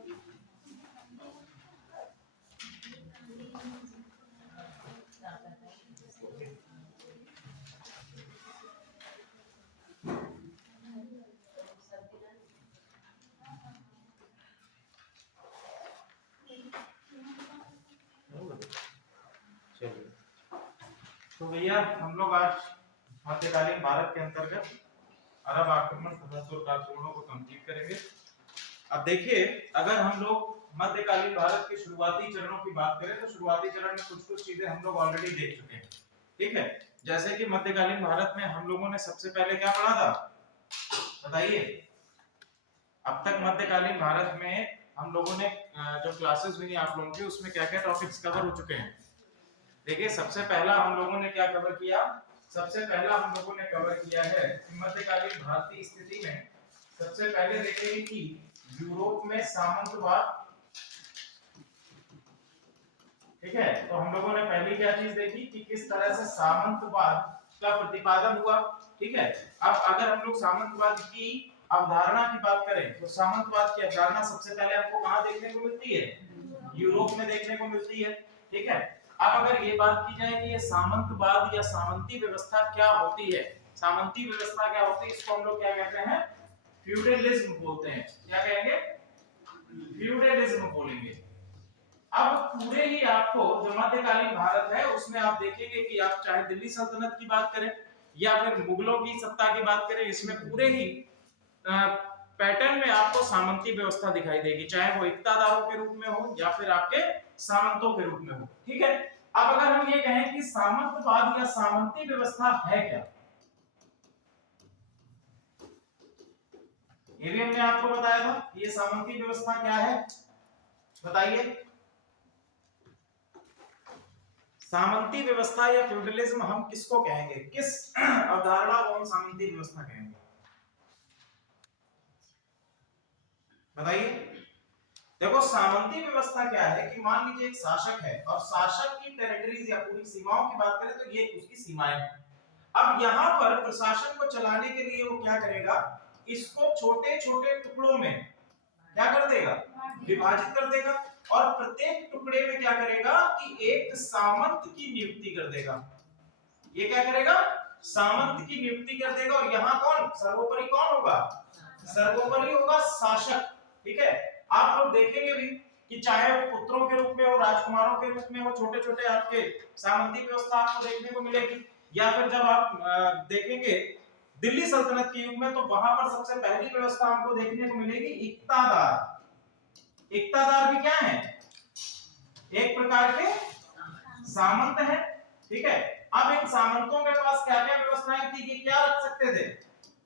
तो भैया हम लोग आज मध्यकालीन भारत के अंतर्गत अरब आक्रमण तथा तुर्क आक्रमणों को कंप्लीट करेंगे। अब देखिए, अगर हम लोग मध्यकालीन भारत के शुरुआती चरणों की बात करें तो शुरुआती चरण में कुछ कुछ चीजें हम लोग ऑलरेडी देख चुके हैं, ठीक है। जैसे कि मध्यकालीन भारत में हम लोगों ने सबसे पहले क्या पढ़ा था, बताइए। अब तक मध्यकालीन भारत में हम लोगों ने जो क्लासेस हुई आप लोगों की, उसमें क्या क्या टॉपिक्स कवर हो चुके हैं। देखिए, सबसे पहला हम लोगों ने क्या कवर किया, सबसे पहला हम लोगों ने कवर किया है कि मध्यकालीन भारतीय स्थिति में सबसे पहले देखेंगे कि यूरोप में सामंतवाद, ठीक है। तो हम लोगों ने पहली क्या चीज देखी कि किस तरह से सामंतवाद का प्रतिपादन हुआ, ठीक है। अब अगर हम लोग सामंतवाद की अवधारणा की बात करें तो सामंतवाद की अवधारणा सबसे पहले आपको कहां देखने को मिलती है, यूरोप में देखने को मिलती है, ठीक है। अब अगर ये बात की जाए कि ये सामंतवाद या सामंती व्यवस्था क्या होती है, सामंती व्यवस्था क्या होती है, इसको हम लोग क्या कहते हैं, फ्यूडलिज्म बोलते हैं। क्या कहेंगे, फ्यूडलिज्म बोलेंगे। अब पूरे ही आपको जो मध्यकालीन भारत है उसमें आप देखेंगे कि आप चाहे दिल्ली सल्तनत की बात करें या फिर मुगलों की सत्ता की बात करें, इसमें पूरे ही पैटर्न में आपको सामंती व्यवस्था दिखाई देगी, चाहे वो इक्तादारों के रूप में हो या फिर आपके सामंतों के रूप में हो, ठीक है। अब अगर हम ये कहें कि सामंतवाद या सामंती व्यवस्था है क्या, ये भी हमने आपको बताया था कि ये सामंती व्यवस्था क्या है, बताइए। सामंती व्यवस्था या फ्यूडलिज्म हम किसको कहेंगे, किस अवधारणा को हम सामंती व्यवस्था कहेंगे, बताइए। देखो, सामंती व्यवस्था क्या है कि मान लीजिए एक शासक है और शासक की टेरिटरीज या पूरी सीमाओं की बात करें तो ये उसकी सीमाएं हैं। अब यहाँ पर प्रशासन को चलाने के लिए वो क्या करेगा, इसको छोटे छोटे टुकड़ों में क्या कर देगा, विभाजित कर देगा, और प्रत्येक टुकड़े में क्या करेगा कि एक सामंत की नियुक्ति कर देगा। ये क्या करेगा, सामंत की नियुक्ति कर देगा, और यहाँ कौन सर्वोपरि कौन होगा, सर्वोपरि होगा शासक, ठीक है। आप लोग देखेंगे भी कि चाहे वो पुत्रों के रूप में हो, राजकुमारों के रूप में हो, छोटे छोटे आपके सामंती व्यवस्था आपको देखने को मिलेगी, या फिर जब आप देखेंगे दिल्ली सल्तनत के युग में तो वहां पर सबसे पहली व्यवस्था आपको देखने को मिलेगी इक्तादार। इक्तादार भी क्या है, एक प्रकार के सामंत है, ठीक है। अब इन सामंतों के पास क्या क्या व्यवस्थाएं थी कि क्या रख सकते थे,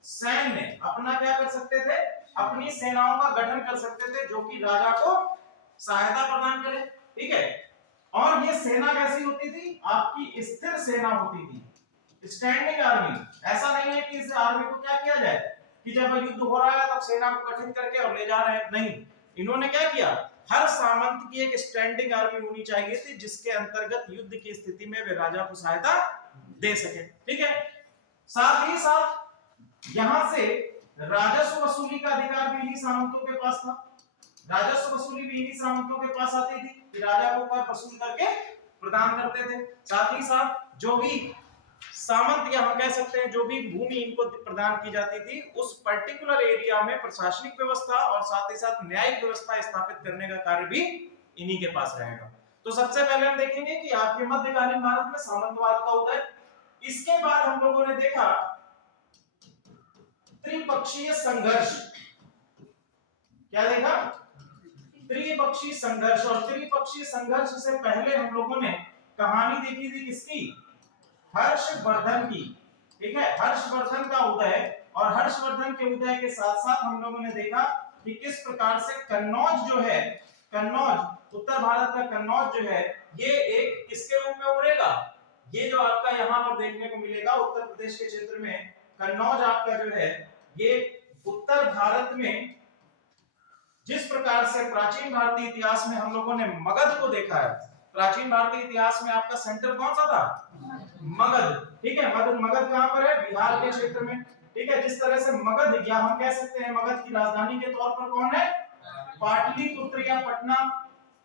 सैन्य अपना क्या कर सकते थे, अपनी सेनाओं का गठन कर सकते थे जो कि राजा को सहायता प्रदान करे, ठीक है। और ये सेना कैसी होती थी, आपकी स्थिर सेना होती थी, स्टैंडिंग आर्मी। ऐसा नहीं है कि इस आर्मी को क्या किया जाए कि जब युद्ध हो रहा है तब सेना को गठित करके और ले जा रहे हैं, नहीं। इन्होंने क्या किया, हर सामंत की एक स्टैंडिंग आर्मी होनी चाहिए थी जिसके अंतर्गत युद्ध की स्थिति में वे राजा को सहायता दे सके, ठीक है। साथ ही साथ यहां से राजस्व वसूली का अधिकार भी इन्हीं सामंतों के पास था। राजस्व वसूली भी इन्हीं सामंतों के पास आती थी कि राजा को कर वसूल करके प्रदान करते थे। साथ ही साथ जो भी सामंत या हम कह सकते हैं जो भी भूमि इनको प्रदान की जाती थी उस पर्टिकुलर एरिया में प्रशासनिक व्यवस्था और साथ ही साथ न्यायिक व्यवस्था स्थापित करने का कार्य भी इन्हीं के पास रहेगा। तो सबसे पहले हम देखेंगे कि आपके मध्यकालीन भारत में सामंतवाद का उदय। इसके बाद हम लोगों ने देखा त्रिपक्षीय संघर्ष। क्या देखा, त्रिपक्षीय संघर्ष। और त्रिपक्षीय संघर्ष से पहले हम लोगों ने कहानी देखी थी किसकी, हर्षवर्धन की, ठीक है। हर्षवर्धन का उदय, और हर्षवर्धन के उदय के साथ साथ हम लोगों ने देखा कि किस प्रकार से कन्नौज जो है, कन्नौज उत्तर भारत का कन्नौज जो है ये एक किसके रूप में उभरेगा, ये जो आपका यहाँ पर देखने को मिलेगा उत्तर प्रदेश के क्षेत्र में कन्नौज आपका जो है ये उत्तर भारत में जिस प्रकार से प्राचीन भारतीय इतिहास में हम लोगों ने मगध को देखा है। प्राचीन भारतीय इतिहास में आपका सेंटर कौन सा था, मगध, ठीक है। मगध कहां पर है, बिहार के क्षेत्र में, ठीक है। जिस तरह से मगध या हम कह सकते हैं मगध की राजधानी के तौर पर कौन है, पाटलिपुत्र या पटना,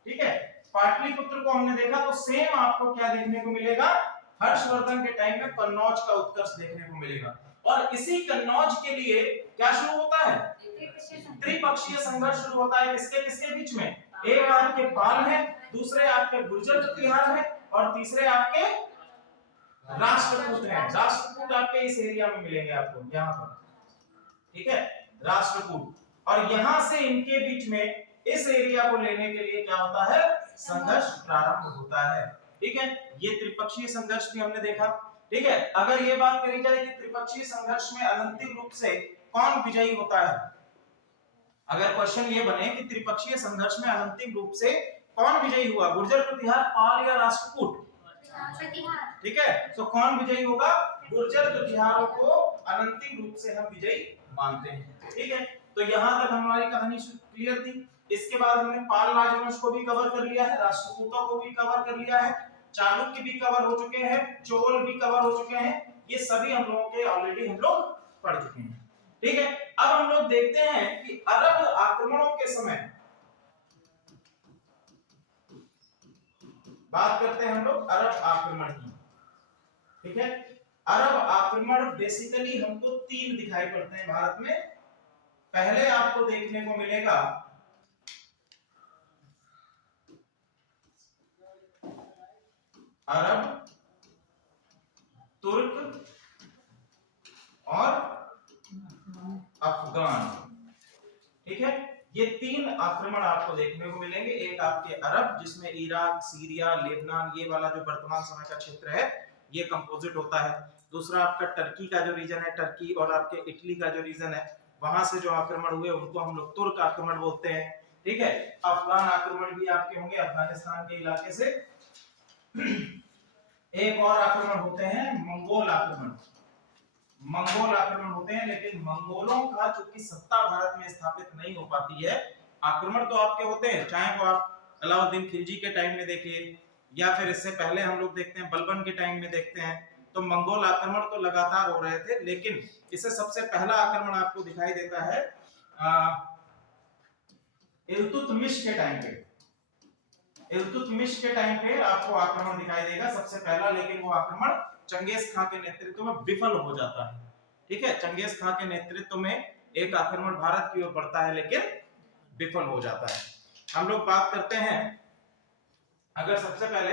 ठीक है। पाटलिपुत्र को हमने देखा तो सेम आपको क्या देखने को मिलेगा, हर्षवर्धन के टाइम में कन्नौज का उत्कर्ष देखने को मिलेगा। और इसी कन्नौज के लिए क्या शुरू होता है, त्रिपक्षीय संघर्ष शुरू होता है। किसके किसके बीच में, एक आपके पाल है, दूसरे आपके गुर्जर प्रतिहार है, और तीसरे आपके राष्ट्रकूट हैं। राष्ट्रकूट आपके इस एरिया में मिलेंगे आपको यहाँ पर, ठीक है, राष्ट्रकूट। और यहां से इनके बीच में इस एरिया को लेने के लिए क्या होता है, संघर्ष प्रारंभ होता है, ठीक है। ये त्रिपक्षीय संघर्ष भी हमने देखा, ठीक है। अगर ये बात करी जाए कि त्रिपक्षीय संघर्ष में अंतिम रूप से कौन विजयी होता है, अगर क्वेश्चन ये बने कि त्रिपक्षीय संघर्ष में अंतिम रूप से कौन विजयी हुआ, गुर्जर प्रतिहार, पाल या राष्ट्रकूट, ठीक है। तो कौन विजयी होगा, गुर्जर प्रतिहारों को अंतिम रूप से हम विजयी मानते हैं, ठीक है। तो यहां तक हमारी कहानी क्लियर थी। इसके बाद हमने पाल राजवंश को भी कवर कर लिया है, राष्ट्रकूटों को भी कवर कर लिया है, चालुक्य भी कवर हो चुके हैं, चोल भी कवर हो चुके हैं। ये सभी हम लोगों के ऑलरेडी हम लोग पढ़ चुके हैं, ठीक है। अब हम लोग देखते हैं कि अरब आक्रमणों के समय, बात करते हैं हम लोग अरब आक्रमण की, ठीक है। अरब आक्रमण बेसिकली हमको तीन दिखाई पड़ते हैं भारत में। पहले आपको देखने को मिलेगा अरब, तुर्क और अफगान, ठीक है। ये तीन आक्रमण आपको देखने को मिलेंगे। एक आपके अरब, जिसमें इराक, सीरिया, लेबनान, ये वाला जो वर्तमान समय का क्षेत्र है, ये कंपोजिट होता है। दूसरा आपका टर्की का जो रीजन है, टर्की और आपके इटली का जो रीजन है, वहां से जो आक्रमण हुए उनको हम लोग तुर्क आक्रमण बोलते हैं, ठीक है। अफगान आक्रमण भी आपके होंगे अफगानिस्तान के इलाके से। एक और आक्रमण होते हैं मंगोल आक्रमण, मंगोल आक्रमण होते हैं। लेकिन मंगोलों का चूंकि सत्ता भारत में स्थापित नहीं हो पाती है, आक्रमण तो आपके होते हैं, चाहे वो आप अलाउद्दीन खिलजी के टाइम में देखिए या फिर इससे पहले हम लोग देखते हैं बलबन के टाइम में देखते हैं, तो मंगोल आक्रमण तो लगातार हो रहे थे। लेकिन इससे सबसे पहला आक्रमण आपको दिखाई देता है इल्तुतमिश के टाइम पे, इल्तुतमिश के टाइम पे आपको आक्रमण दिखाई देगा सबसे पहला। लेकिन वो आक्रमण चंगेज खां के नेतृत्व में विफल हो जाता है, ठीक है। चंगेज खां के नेतृत्व में एक आक्रमण भारत की ओर बढ़ता है लेकिन विफल हो जाता है। हम लोग बात करते हैं, अगर सबसे पहले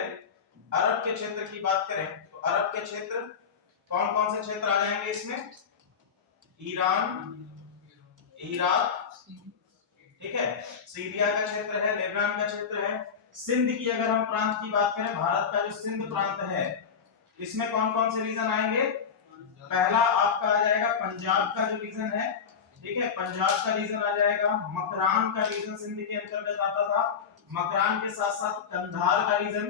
अरब के क्षेत्र की बात करें तो अरब के क्षेत्र कौन कौन से क्षेत्र आ जाएंगे इसमें, ईरान, इराक, ठीक है, सीरिया का क्षेत्र है, लेबनान का क्षेत्र है, सिंध की अगर हम प्रांत की बात करें, भारत का जो सिंध प्रांत है, इसमें कौन कौन से रीजन आएंगे, पहला आपका आ जाएगा पंजाब का जो रीजन है, ठीक है, पंजाब का रीजन आ जाएगा। मकरान का रीजन सिंध के अंतर्गत आता था, मकरान के साथ साथ कंधार का रीजन,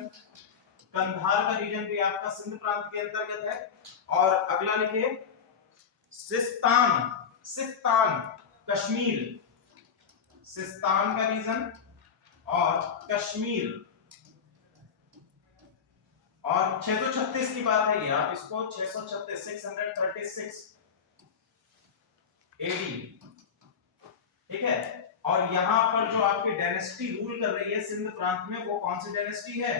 कंधार का रीजन भी आपका सिंध प्रांत के अंतर्गत है। और अगला लिखिए सिस्तान, सिस्तान कश्मीर, सिस्तान का रीजन और कश्मीर। और 636 की बात है, ये आप इसको 636 एडी, ठीक है। और यहां पर जो आपकी डायनेस्टी रूल कर रही है सिंध प्रांत में, वो कौन सी डायनेस्टी है,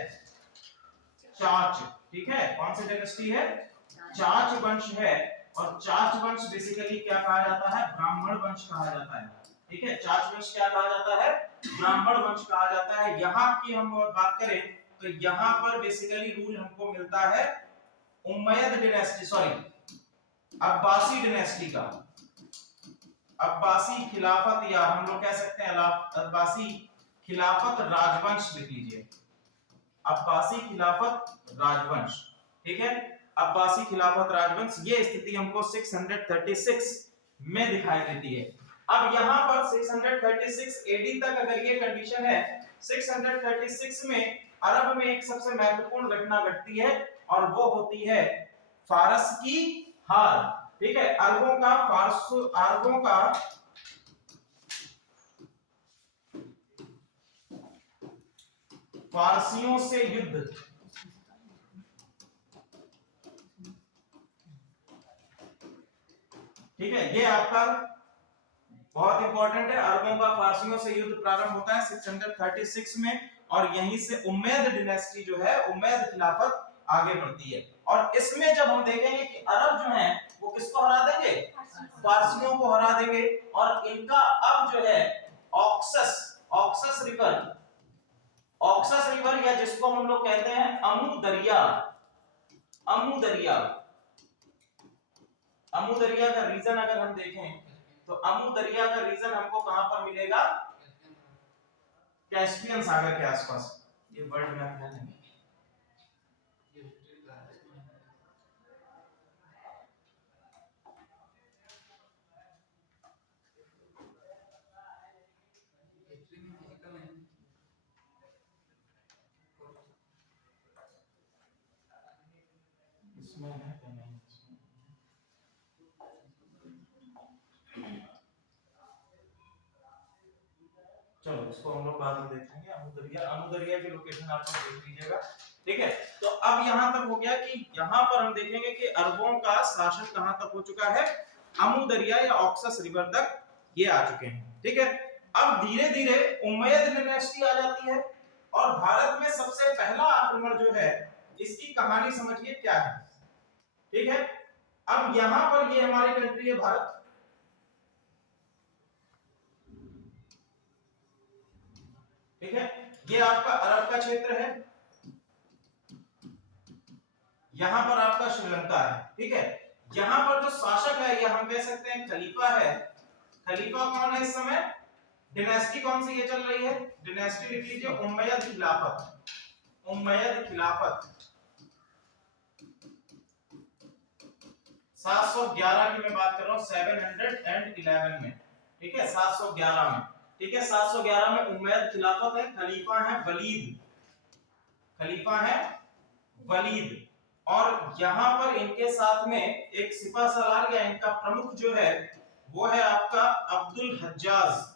चाच, ठीक है। कौन सी डायनेस्टी है, चाच वंश है। और चाच वंश बेसिकली क्या कहा जाता है, ब्राह्मण वंश कहा जाता है, ठीक है। चाच वंश क्या कहा जाता है, ब्राह्मण वंश कहा जाता है। यहाँ की हम बात करें तो यहाँ पर बेसिकली रूल हमको मिलता है Umayyad dynasty, sorry Abbasi dynasty का, अब्बासी खिलाफत, या हम लोग कह सकते हैं अब्बासी खिलाफत राजवंश लिख लीजिए, अब्बासी खिलाफत राजवंश, ठीक है। अब्बासी खिलाफत राजवंश, ये स्थिति हमको 636 में दिखाई देती है। अब यहाँ पर 636 एडी तक अगर ये कंडीशन है, 636 में अरब में एक सबसे महत्वपूर्ण घटना घटती है और वो होती है फारस की हार, ठीक है। अरबों का फारसियों से युद्ध, ठीक है। ये आपका बहुत इंपॉर्टेंट है। अरबों का फारसियों से युद्ध प्रारंभ होता है 636 में, और यहीं से उम्मैद डिनेस्टी जो है, उम्मैद खिलाफत आगे बढ़ती है। और इसमें जब हम देखेंगे कि अरब जो हैं वो किसको हरा देंगे, फारसियों को हरा देंगे, और इनका अब जो है ऑक्सस रिवर या जिसको हम लोग कहते हैं अमू दरिया का रीजन अगर हम देखें तो अमू दरिया का रीजन हमको कहां पर मिलेगा, कैस्पियन सागर के आसपास। ये वर्ल्ड मैप है नहीं, इसमें है कि नहीं, चलो इसको हम लोग बाद में देखेंगे। अमू दरिया की लोकेशन आप लोग देख लीजिएगा, ठीक है। तो अब यहां तक हो गया कि यहां पर हम देखेंगे कि अरबों का शासन कहां तक हो चुका है, अमू दरिया या ऑक्सस रिवर तक ये आ चुके हैं, ठीक है। अब धीरे धीरे उम्मैद डिनेस्टी आ जाती है, और भारत में सबसे पहला आक्रमण जो है, इसकी कहानी समझिए क्या है, ठीक है। अब यहां पर ये हमारी कंट्री है भारत, ठीक है। ये आपका अरब का क्षेत्र है, यहां पर आपका श्रीलंका है, ठीक है। यहां पर जो शासक है ये हम कह सकते हैं खलीफा है। खलीफा कौन है इस समय, डिनेस्टी कौन सी ये चल रही है, डिनेस्टी लिख लीजिए उम्मयद खिलाफत 711 की मैं बात कर रहा हूं, 711 में, ठीक है, 711 में, ठीक है। 711 में उम्मयद खिलाफत है, खलीफा है वलीद, और यहां पर इनके साथ में एक सिपह सलार या इनका प्रमुख जो है वो है आपका अब्दुल हज्जाज,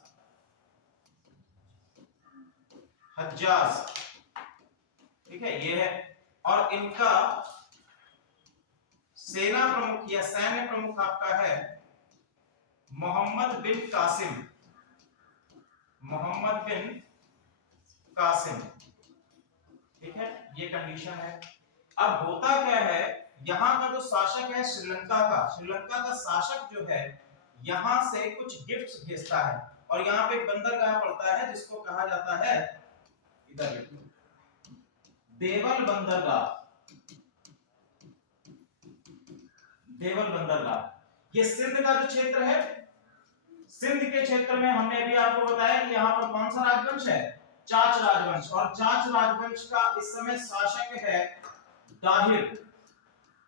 ठीक है, ये है। और इनका सेना प्रमुख या सैन्य प्रमुख आपका है मोहम्मद बिन कासिम, ठीक है, ये कंडीशन है। अब होता क्या है, यहाँ का जो शासक है श्रीलंका का शासक जो है यहाँ से कुछ गिफ्ट्स भेजता है, और यहाँ पे एक बंदरगाह पड़ता है जिसको कहा जाता है, इधर देवल बंदरगाह। ये सिंध का जो क्षेत्र है, सिंध के क्षेत्र में हमने अभी आपको बताया कि यहाँ पर कौन सा राजवंश है, चाच राजवंश, और चाच राजवंश का इस समय शासक है दाहिर,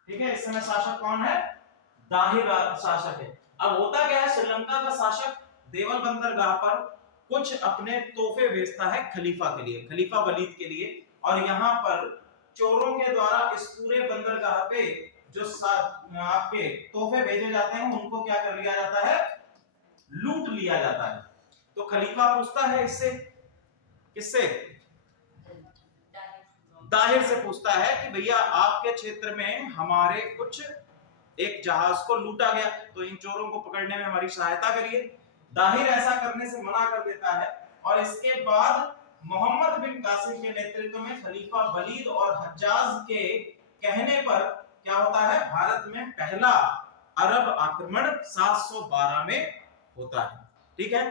ठीक है। इस समय शासक कौन है, दाहिर शासक है। अब होता क्या है, श्रीलंका का शासक देवल बंदरगाह पर कुछ अपने तोहफे भेजता है खलीफा के लिए, खलीफा वलीद के लिए, और यहाँ पर चोरों के द्वारा इस पूरे बंदरगाह पे जो आपके तोहफे भेजे जाते हैं उनको क्या कर लिया जाता है, लूट लिया जाता है। तो खलीफा पूछता है इससे, किससे, दाहिर से पूछता है कि भैया आपके क्षेत्र में हमारे कुछ एक जहाज को लूटा गया, तो इन चोरों को पकड़ने में हमारी सहायता करिए। दाहिर ऐसा करने से मना कर देता है, और इसके बाद मोहम्मद बिन कासिम के नेतृत्व में खलीफा वलीद और हज्जाज के कहने पर क्या होता है, भारत में पहला अरब आक्रमण 712 में होता है, ठीक है।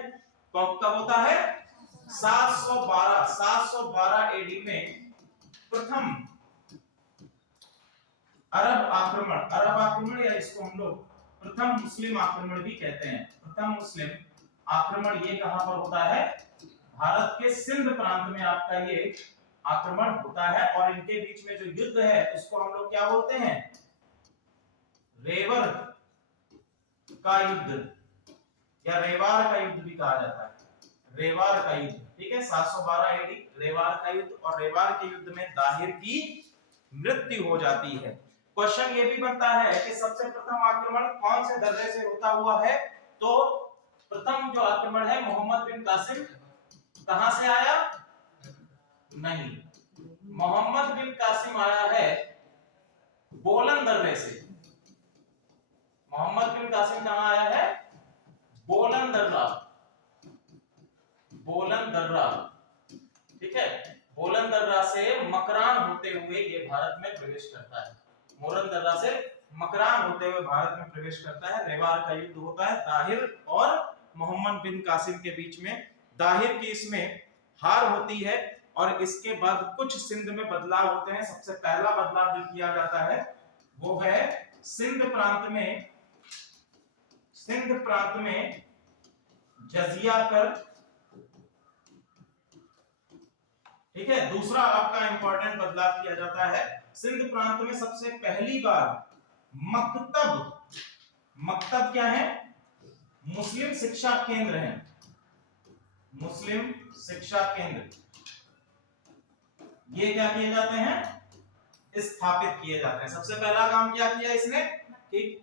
कब होता है, 712 एडी में प्रथम अरब आक्रमण या इसको हम लोग प्रथम मुस्लिम आक्रमण भी कहते हैं। प्रथम मुस्लिम आक्रमण ये कहां पर होता है, भारत के सिंध प्रांत में आपका ये आक्रमण होता है, और इनके बीच में जो युद्ध है उसको हम लोग क्या बोलते हैं, रेवर का युद्ध या रेवार का युद्ध भी कहा जाता है, रेवार का युद्ध, ठीक है। 712 एडी रेवार का युद्ध, और रेवार के युद्ध में दाहिर की मृत्यु हो जाती है। क्वेश्चन ये भी बनता है कि सबसे प्रथम आक्रमण कौन से दर्जे से होता हुआ है, तो प्रथम जो आक्रमण है मोहम्मद बिन कासिम कहां से आया, नहीं, मोहम्मद बिन कासिम आया है बोलन दर्रे से। मोहम्मद बिन कासिम कहां आया है, बोलन दर्रा, बोलन दर्रा, ठीक है, बोलन दर्रा से मकरान होते हुए ये भारत में प्रवेश करता है। बोलन दर्रा से मकरान होते हुए भारत में प्रवेश करता है। रेवार का युद्ध होता है दाहिर और मोहम्मद बिन कासिम के बीच में। दाहिर की इसमें हार होती है और इसके बाद कुछ सिंध में बदलाव होते हैं। सबसे पहला बदलाव जो किया जाता है वो है सिंध प्रांत में जजिया कर, ठीक है। दूसरा आपका इंपॉर्टेंट बदलाव किया जाता है, सिंध प्रांत में सबसे पहली बार मकतब क्या है, मुस्लिम शिक्षा केंद्र है, मुस्लिम शिक्षा केंद्र, ये क्या किए जाते हैं, स्थापित किए जाते हैं। सबसे पहला काम क्या किया इसने कि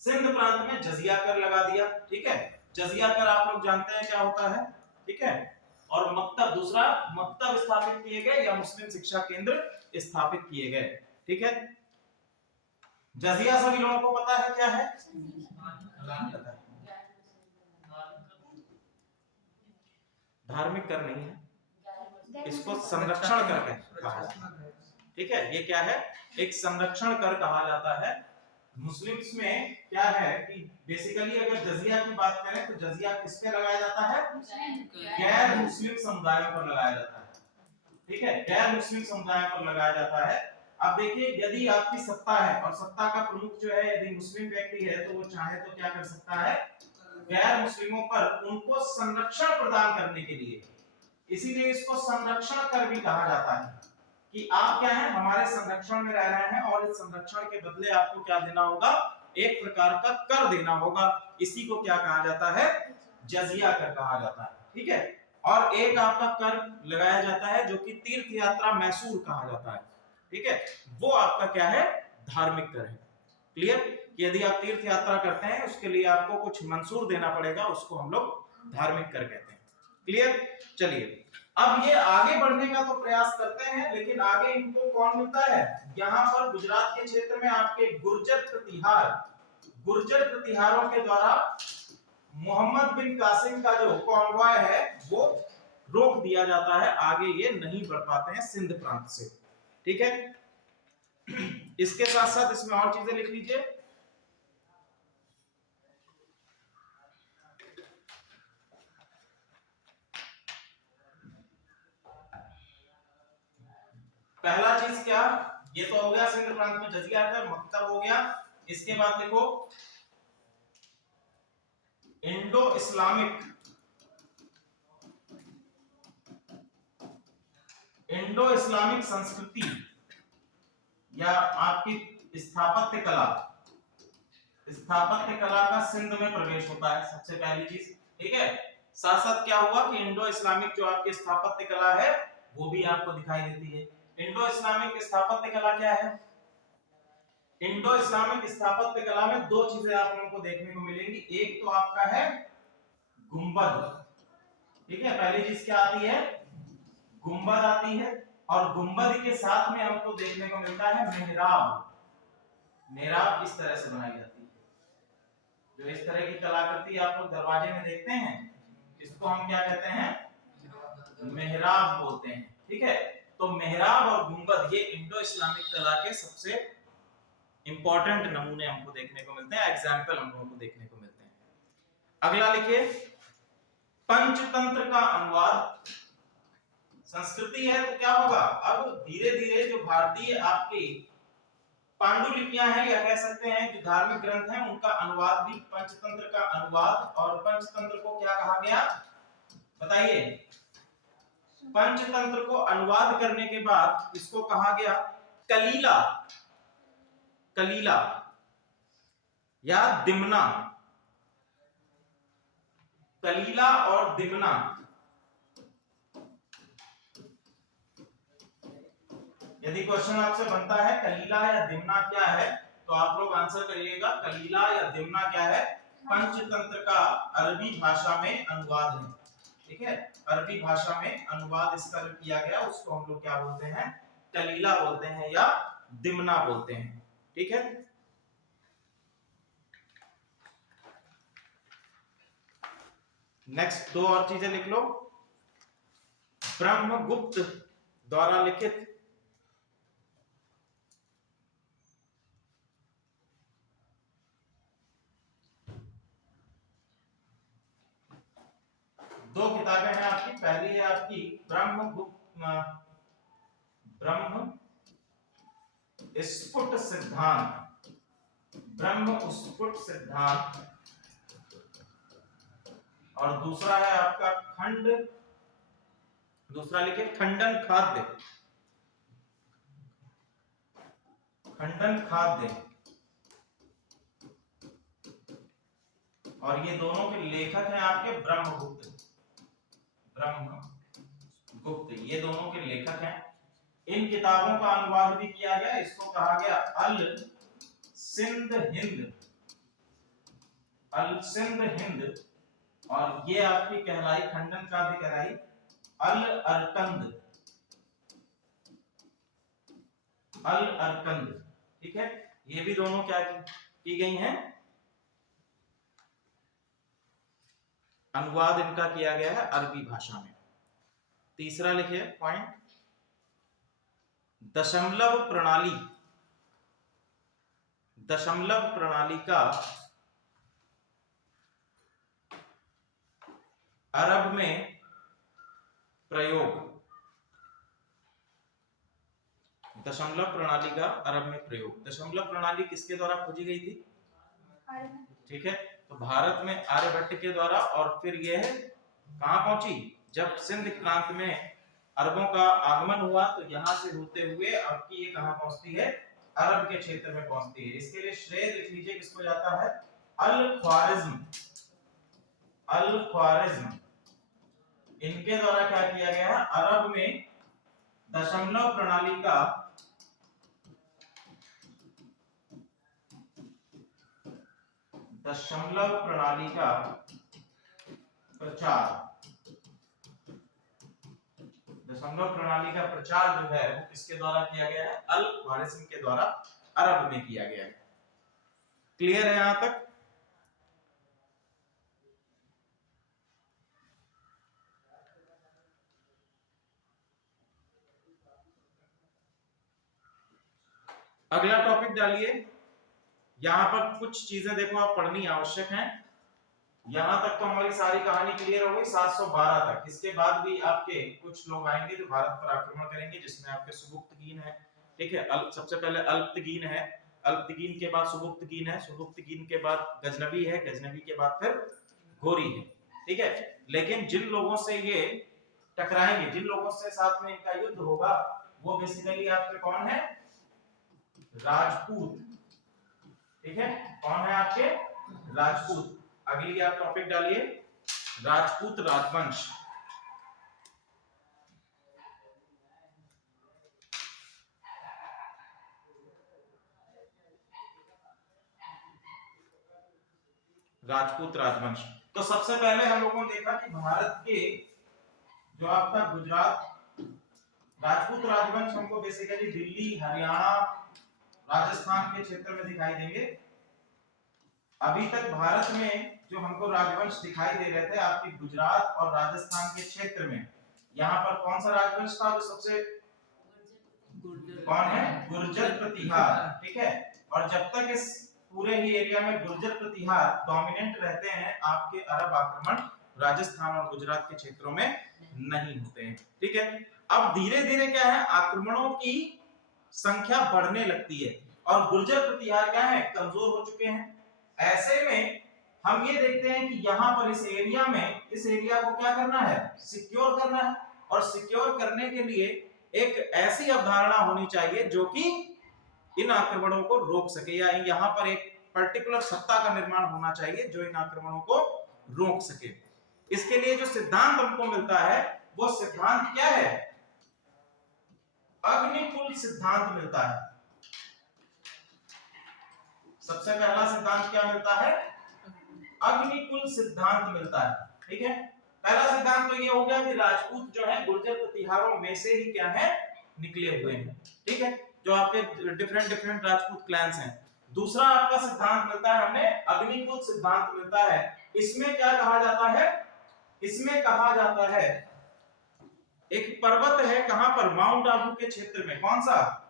सिंध प्रांत में जजिया कर लगा दिया, ठीक है। जजिया कर आप लोग जानते हैं क्या होता है, ठीक है। और मकतब, दूसरा मकतब स्थापित किए गए या मुस्लिम शिक्षा केंद्र स्थापित किए गए, ठीक है। जजिया सभी लोगों को पता है क्या है, धार्मिक कर नहीं है, इसको संरक्षण कर कहा जाता है, ठीक है। ये क्या है, एक संरक्षण कर कहा जाता है। मुस्लिम्स में क्या है कि बेसिकली अगर जजिया की बात करें तो जजिया किस पे लगाया जाता है, गैर मुस्लिम समुदायों पर लगाया जाता है, ठीक है, गैर मुस्लिम समुदायों पर लगाया जाता है। अब देखिए यदि आपकी सत्ता है और सत्ता का प्रमुख जो है यदि मुस्लिम व्यक्ति है तो वो चाहे तो क्या कर सकता है, गैर मुस्लिमों पर उनको संरक्षण प्रदान करने के लिए, इसीलिए इसको संरक्षण कर भी कहा जाता है कि आप क्या है, हमारे संरक्षण में रह रहे हैं और इस संरक्षण के बदले आपको क्या देना होगा, एक प्रकार का कर देना होगा। इसी को क्या कहा जाता है, जजिया कर कहा जाता है, ठीक है। और एक आपका कर लगाया जाता है जो कि तीर्थ यात्रा मैसूर कहा जाता है, ठीक है, वो आपका क्या है, धार्मिक कर है। क्लियर, यदि आप तीर्थ यात्रा करते हैं उसके लिए आपको कुछ मंसूर देना पड़ेगा, उसको हम लोग धार्मिक कर कहते हैं। क्लियर, चलिए अब ये आगे बढ़ने का तो प्रयास करते हैं लेकिन आगे इनको कौन मिलता है, यहाँ पर गुजरात के क्षेत्र में आपके गुर्जर प्रतिहारों के द्वारा मोहम्मद बिन कासिम का जो कॉन्वॉय है वो रोक दिया जाता है, आगे ये नहीं बढ़ पाते हैं सिंध प्रांत से, ठीक है। इसके साथ साथ इसमें और चीजें लिख लीजिए। पहला चीज क्या, ये तो हो गया सिंध प्रांत में जजिया कर, मकतब हो गया। इसके बाद देखो इंडो इस्लामिक संस्कृति या आपकी स्थापत्य कला का सिंध में प्रवेश होता है, सबसे पहली चीज, ठीक है। साथ साथ क्या हुआ कि इंडो इस्लामिक जो आपकी स्थापत्य कला है वो भी आपको दिखाई देती है। इंडो इस्लामिक स्थापत्य कला क्या है, इंडो इस्लामिक स्थापत्य कला में दो चीजें आप लोगों को देखने को मिलेंगी, एक तो आपका है गुंबद, ठीक है, पहली चीज क्या आती है, गुंबद आती है, और गुंबद के साथ में हमको देखने को मिलता है मेहराब। मेहराब इस तरह से बनाई जाती है, जो इस तरह की कलाकृति आप लोग दरवाजे में देखते हैं, इसको हम क्या कहते हैं, मेहराब बोलते हैं, ठीक है। तो मेहराब और गुंबद ये इंडो इस्लामिक कला के सबसे इंपॉर्टेंट नमूने हमको देखने को मिलते हैं, एग्जाम्पल हम लोगों को देखने को मिलते हैं। अगला लिखिए, पंचतंत्र का अनुवाद। संस्कृति है तो क्या होगा, अब धीरे धीरे जो भारतीय आपकी पांडुलिपियां हैं या कह सकते हैं जो धार्मिक ग्रंथ हैं उनका अनुवाद भी पंचतंत्र का अनुवाद, और पंचतंत्र को क्या कहा गया बताइए, पंचतंत्र को अनुवाद करने के बाद इसको कहा गया कलीला, कलीला या दिमना, कलीला और दिमना। यदि क्वेश्चन आपसे बनता है कलीला या दिमना क्या है तो आप लोग आंसर करिएगा, कलीला या दिमना क्या है, पंचतंत्र का अरबी भाषा में अनुवाद है, ठीक है। अरबी भाषा में अनुवाद इसका जो किया गया उसको हम लोग क्या बोलते हैं, कलीला बोलते हैं या दिमना बोलते हैं, ठीक है। नेक्स्ट दो और चीजें लिख लो। ब्रह्मगुप्त द्वारा लिखित दो किताबें हैं आपकी। पहली है आपकी ब्रह्म स्फुट सिद्धांत, ब्रह्म स्फुट सिद्धांत, और दूसरा है आपका दूसरा लिखे खंडन खाद्य, खंडन खाद्य। और ये दोनों के लेखक हैं आपके ब्रह्मगुप्त, ब्रह्मगुप्त ये दोनों के लेखक हैं। इन किताबों का अनुवाद भी किया गया, इसको कहा गया अल सिंध हिंद, अल सिंध हिंद। और ये आपकी कहलाई खंडन काव्य कहलाई अल अरकंद, अल अरकंद। ठीक है, ये भी दोनों क्या की गई हैं, अनुवाद इनका किया गया है अरबी भाषा में। तीसरा लिखिए पॉइंट, दशमलव प्रणाली, दशमलव प्रणाली का अरब में प्रयोग, दशमलव प्रणाली का अरब में प्रयोग। दशमलव प्रणाली किसके द्वारा खोजी गई थी? ठीक है, तो भारत में आर्यभट्ट के द्वारा। और फिर यह कहां पहुंची? जब सिंध प्रांत में अरबों का आगमन हुआ तो यहां से होते हुए आपकी ये कहां पहुंचती है? अरब के क्षेत्र में पहुंचती है। इसके लिए श्रेय लिख लीजिए किसको जाता है? अल ख्वारिज्म, अल ख्वारिज्म। इनके द्वारा क्या किया गया है? अरब में दशमलव प्रणाली का प्रचार, दशमलव प्रणाली का प्रचार जो है वो किसके द्वारा किया गया है? अल ख्वारिज्म के द्वारा अरब में किया गया है। क्लियर है यहां तक? अगला टॉपिक डालिए। यहां पर कुछ चीजें देखो आप पढ़नी आवश्यक हैं। यहां तक तो हमारी सारी कहानी क्लियर हो गई 712 तक। इसके बाद भी आपके कुछ लोग आएंगे जो भारत पर आक्रमण करेंगे, जिसमें आपके सुबुक्तगीन है। ठीक है, सबसे पहले अल्पतगीन है, अल्पतगीन के बाद सुबुक्तगीन है, सुबुक्तगीन के बाद गजनवी है, गजनवी के बाद फिर घोरी है। ठीक है, लेकिन जिन लोगों से ये टकराएंगे, जिन लोगों से साथ में इनका युद्ध होगा, वो बेसिकली आपके कौन है? राजपूत। ठीक है, कौन है आपके? राजपूत। अगली आप टॉपिक डालिए, राजपूत राजवंश। राजपूत राजवंश। तो सबसे पहले हम लोगों ने देखा कि भारत के जो आपका गुजरात, राजपूत राजवंश हमको बेसिकली दिल्ली, हरियाणा, राजस्थान के क्षेत्र में दिखाई देंगे। अभी तक भारत में जो हमको राजवंश दिखाई दे रहे थे आपके गुजरात और राजस्थान के क्षेत्र में, यहाँ पर कौन सा राजवंश था जो सबसे? कौन है? गुर्जर प्रतिहार। ठीक है, और जब तक इस पूरे ही एरिया में गुर्जर प्रतिहार डोमिनेंट रहते हैं, आपके अरब आक्रमण राजस्थान और गुजरात के क्षेत्रों में नहीं होते हैं। ठीक है, अब धीरे धीरे क्या है? आक्रमणों की संख्या बढ़ने लगती है और गुर्जर प्रतिहार क्या है? कमजोर हो चुके हैं। ऐसे में हम ये देखते हैं कि यहाँ पर इस एरिया में, इस एरिया को क्या करना है? सिक्योर करना है। और सिक्योर करने के लिए एक ऐसी अवधारणा होनी चाहिए जो कि इन आक्रमणों को रोक सके, या यहाँ पर एक पर्टिकुलर सत्ता का निर्माण होना चाहिए जो इन आक्रमणों को रोक सके। इसके लिए जो सिद्धांत हमको मिलता है वो सिद्धांत क्या है? अग्निकुल सिद्धांत मिलता है। सबसे पहला सिद्धांत क्या मिलता है? अग्निकुल सिद्धांत मिलता है। ठीक है, पहला सिद्धांत तो ये हो गया कि राजपूत जो है गुर्जर प्रतिहारों में से ही क्या है? निकले हुए हैं। ठीक है, जो आपके डिफरेंट राजपूत क्लैंस हैं। दूसरा आपका सिद्धांत मिलता है हमें अग्निकुल सिद्धांत मिलता है। इसमें क्या कहा जाता है? इसमें कहा जाता है, एक पर्वत है कहां पर, माउंट आबू के क्षेत्र में, कौन सा,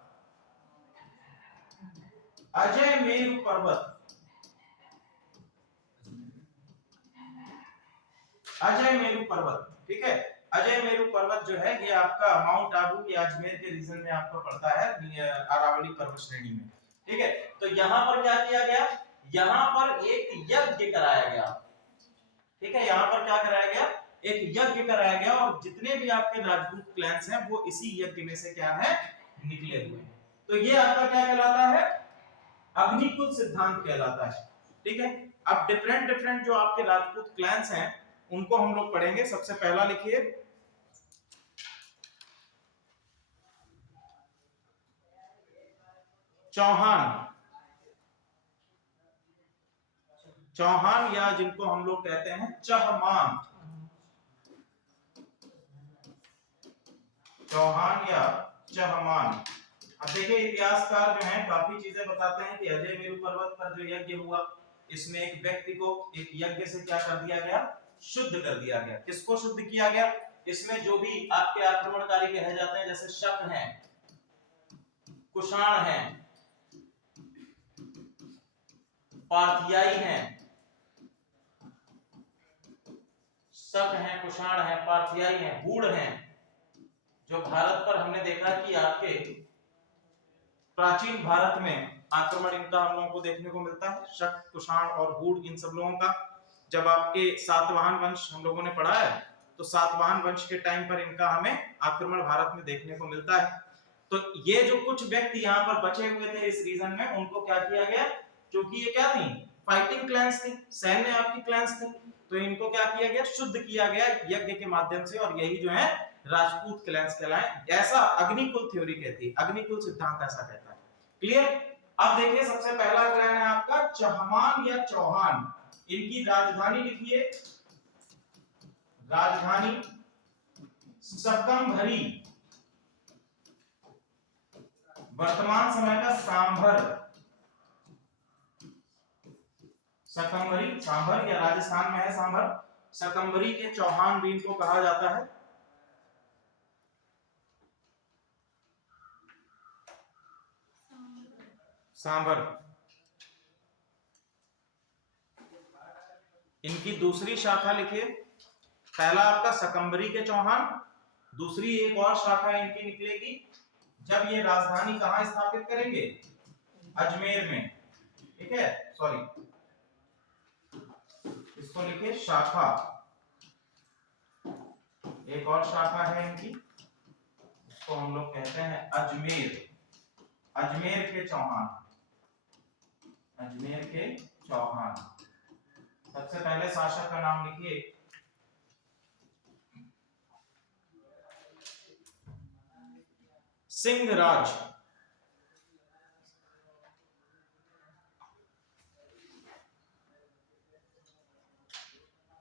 अजय मेरु पर्वत, अजय मेरु पर्वत, ठीक है। अजय मेरु पर्वत जो है ये आपका माउंट आबू या अजमेर के रीजन में आपको पड़ता है, अरावली पर्वत श्रेणी में, ठीक है। तो यहां पर क्या किया गया, यहां पर एक यज्ञ कराया गया, ठीक है। यहां पर क्या कराया गया, एक यज्ञ कराया गया, और जितने भी आपके राजपूत क्लैंस हैं वो इसी यज्ञ में से क्या है, निकले हुए हैं। तो ये आपका क्या कहलाता है, अग्निकुल सिद्धांत कहलाता है, ठीक है। अब डिफरेंट डिफरेंट जो आपके राजपूत क्लैंस हैं उनको हम लोग पढ़ेंगे। सबसे पहला लिखिए, चौहान, चौहान या जिनको हम लोग कहते हैं चहमान, चौहान या चहमान। अब देखिए इतिहासकार जो हैं काफी चीजें बताते हैं कि अजय मेरु पर्वत पर जो यज्ञ हुआ, इसमें एक व्यक्ति को एक यज्ञ से क्या कर दिया गया, शुद्ध कर दिया गया। किसको शुद्ध किया गया, इसमें जो भी आपके आक्रमणकारी कहे जाते हैं, जैसे शक हैं, कुषाण हैं, पार्थियाई हैं, शक हैं, कुषाण हैं, पार्थियाई हैं, हूण हैं, जो भारत पर हमने देखा कि आपके प्राचीन भारत में आक्रमण इनका हम लोगों को देखने को मिलता है, शक, कुषाण और हूण, इन सब लोगों का। जब आपके सातवाहन वंश हम लोगों ने पढ़ा है, तो सातवाहन वंश के टाइम पर इनका हमें आक्रमण भारत में देखने को मिलता है। तो ये जो कुछ व्यक्ति यहाँ पर बचे हुए थे इस रीजन में, उनको क्या किया गया, क्योंकि ये क्या थी, फाइटिंग क्लैंस थी, सैन्य आपकी क्लैंस थी, तो इनको क्या किया गया, शुद्ध किया गया यज्ञ के माध्यम से, और यही जो है राजपूत क्लैंस कहलाए। ऐसा अग्निकुल थ्योरी कहती है, अग्निकुल सिद्धांत ऐसा कहता है। क्लियर। अब देखिए सबसे पहला क्लैन है आपका चहमान या चौहान। इनकी राजधानी लिखिए, राजधानी सकंभरी, वर्तमान समय का सांभर, सकंभरी, सांभर या राजस्थान में है सांभर, सकंभरी के चौहान भी इनको कहा जाता है। सांभर। इनकी दूसरी शाखा लिखिए, पहला आपका सकंबरी के चौहान, दूसरी एक और शाखा इनकी निकलेगी जब ये राजधानी कहां स्थापित करेंगे, अजमेर में, ठीक है। सॉरी, इसको लिखिए शाखा, एक और शाखा है इनकी, इसको हम लोग कहते हैं अजमेर, अजमेर के चौहान, अजमेर के चौहान। सबसे पहले शासक का नाम लिखिए, सिंहराज,